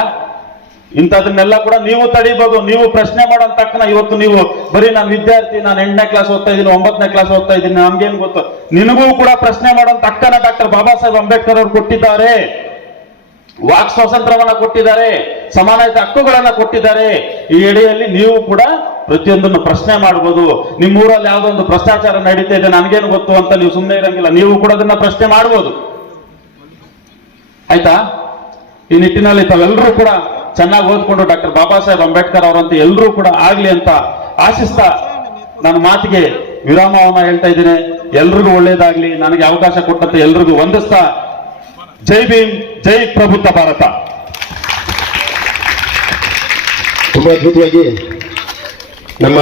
ಇಂಥದನ್ನೆಲ್ಲ ಕೂಡ ನೀವು ತಡಿಬಹುದು ನೀವು ಪ್ರಶ್ನೆ ಮಾಡೋ ತಕ್ಷಣ ಇವತ್ತು ನೀವು ಬರೀ ನಾನು ವಿದ್ಯಾರ್ಥಿ ನಾನು ಎಂಟನೇ ಕ್ಲಾಸ್ ಓದ್ತಾ ಇದ್ದೀನಿ ಒಂಬತ್ತನೇ ಕ್ಲಾಸ್ ಓದ್ತಾ ಇದ್ದೀನಿ ನಮ್ಗೇನು ಗೊತ್ತು ನಿನಗೂ ಕೂಡ ಪ್ರಶ್ನೆ ಮಾಡೋ ತಕ್ಕನ ಡಾಕ್ಟರ್ ಬಾಬಾ ಸಾಹೇಬ್ ಅಂಬೇಡ್ಕರ್ ಅವರು ಕೊಟ್ಟಿದ್ದಾರೆ ವಾಕ್ ಸ್ವಾತಂತ್ರ್ಯವನ್ನ ಕೊಟ್ಟಿದ್ದಾರೆ ಸಮಾನತೆ ಹಕ್ಕುಗಳನ್ನ ಕೊಟ್ಟಿದ್ದಾರೆ ಈ ಎಡೆಯಲ್ಲಿ ನೀವು ಕೂಡ ಪ್ರತಿಯೊಂದನ್ನು ಪ್ರಶ್ನೆ ಮಾಡ್ಬೋದು ನಿಮ್ಮೂರಲ್ಲಿ ಯಾವುದೋ ಒಂದು ಭ್ರಷ್ಟಾಚಾರ ನಡೀತಾ ಇದೆ ನನಗೇನು ಗೊತ್ತು ಅಂತ ನೀವು ಸುಮ್ಮನೆ ಇರಂಗಿಲ್ಲ ನೀವು ಕೂಡ ಅದನ್ನ ಪ್ರಶ್ನೆ ಮಾಡ್ಬೋದು ಆಯ್ತಾ ಈ ನಿಟ್ಟಿನಲ್ಲಿ ತಾವೆಲ್ಲರೂ ಕೂಡ ಚೆನ್ನಾಗಿ ಓದ್ಕೊಂಡು ಡಾಕ್ಟರ್ ಬಾಬಾ ಸಾಹೇಬ್ ಅಂಬೇಡ್ಕರ್ ಅವರಂತ ಎಲ್ಲರೂ ಕೂಡ ಆಗ್ಲಿ ಅಂತ ಆಶಿಸ್ತಾ ನನ್ನ ಮಾತಿಗೆ ವಿರಾಮವನ್ನ ಹೇಳ್ತಾ ಇದ್ದೀನಿ ಎಲ್ರಿಗೂ ಒಳ್ಳೇದಾಗ್ಲಿ ನನಗೆ ಅವಕಾಶ ಕೊಟ್ಟಂತ ಎಲ್ರಿಗೂ ವಂದಿಸ್ತಾ ಜೈ ಭೀಮ್ ಜೈ ಪ್ರಭುತ್ವ ಭಾರತ ತುಂಬಾ ಅದ್ಭುತವಾಗಿ ನಮ್ಮ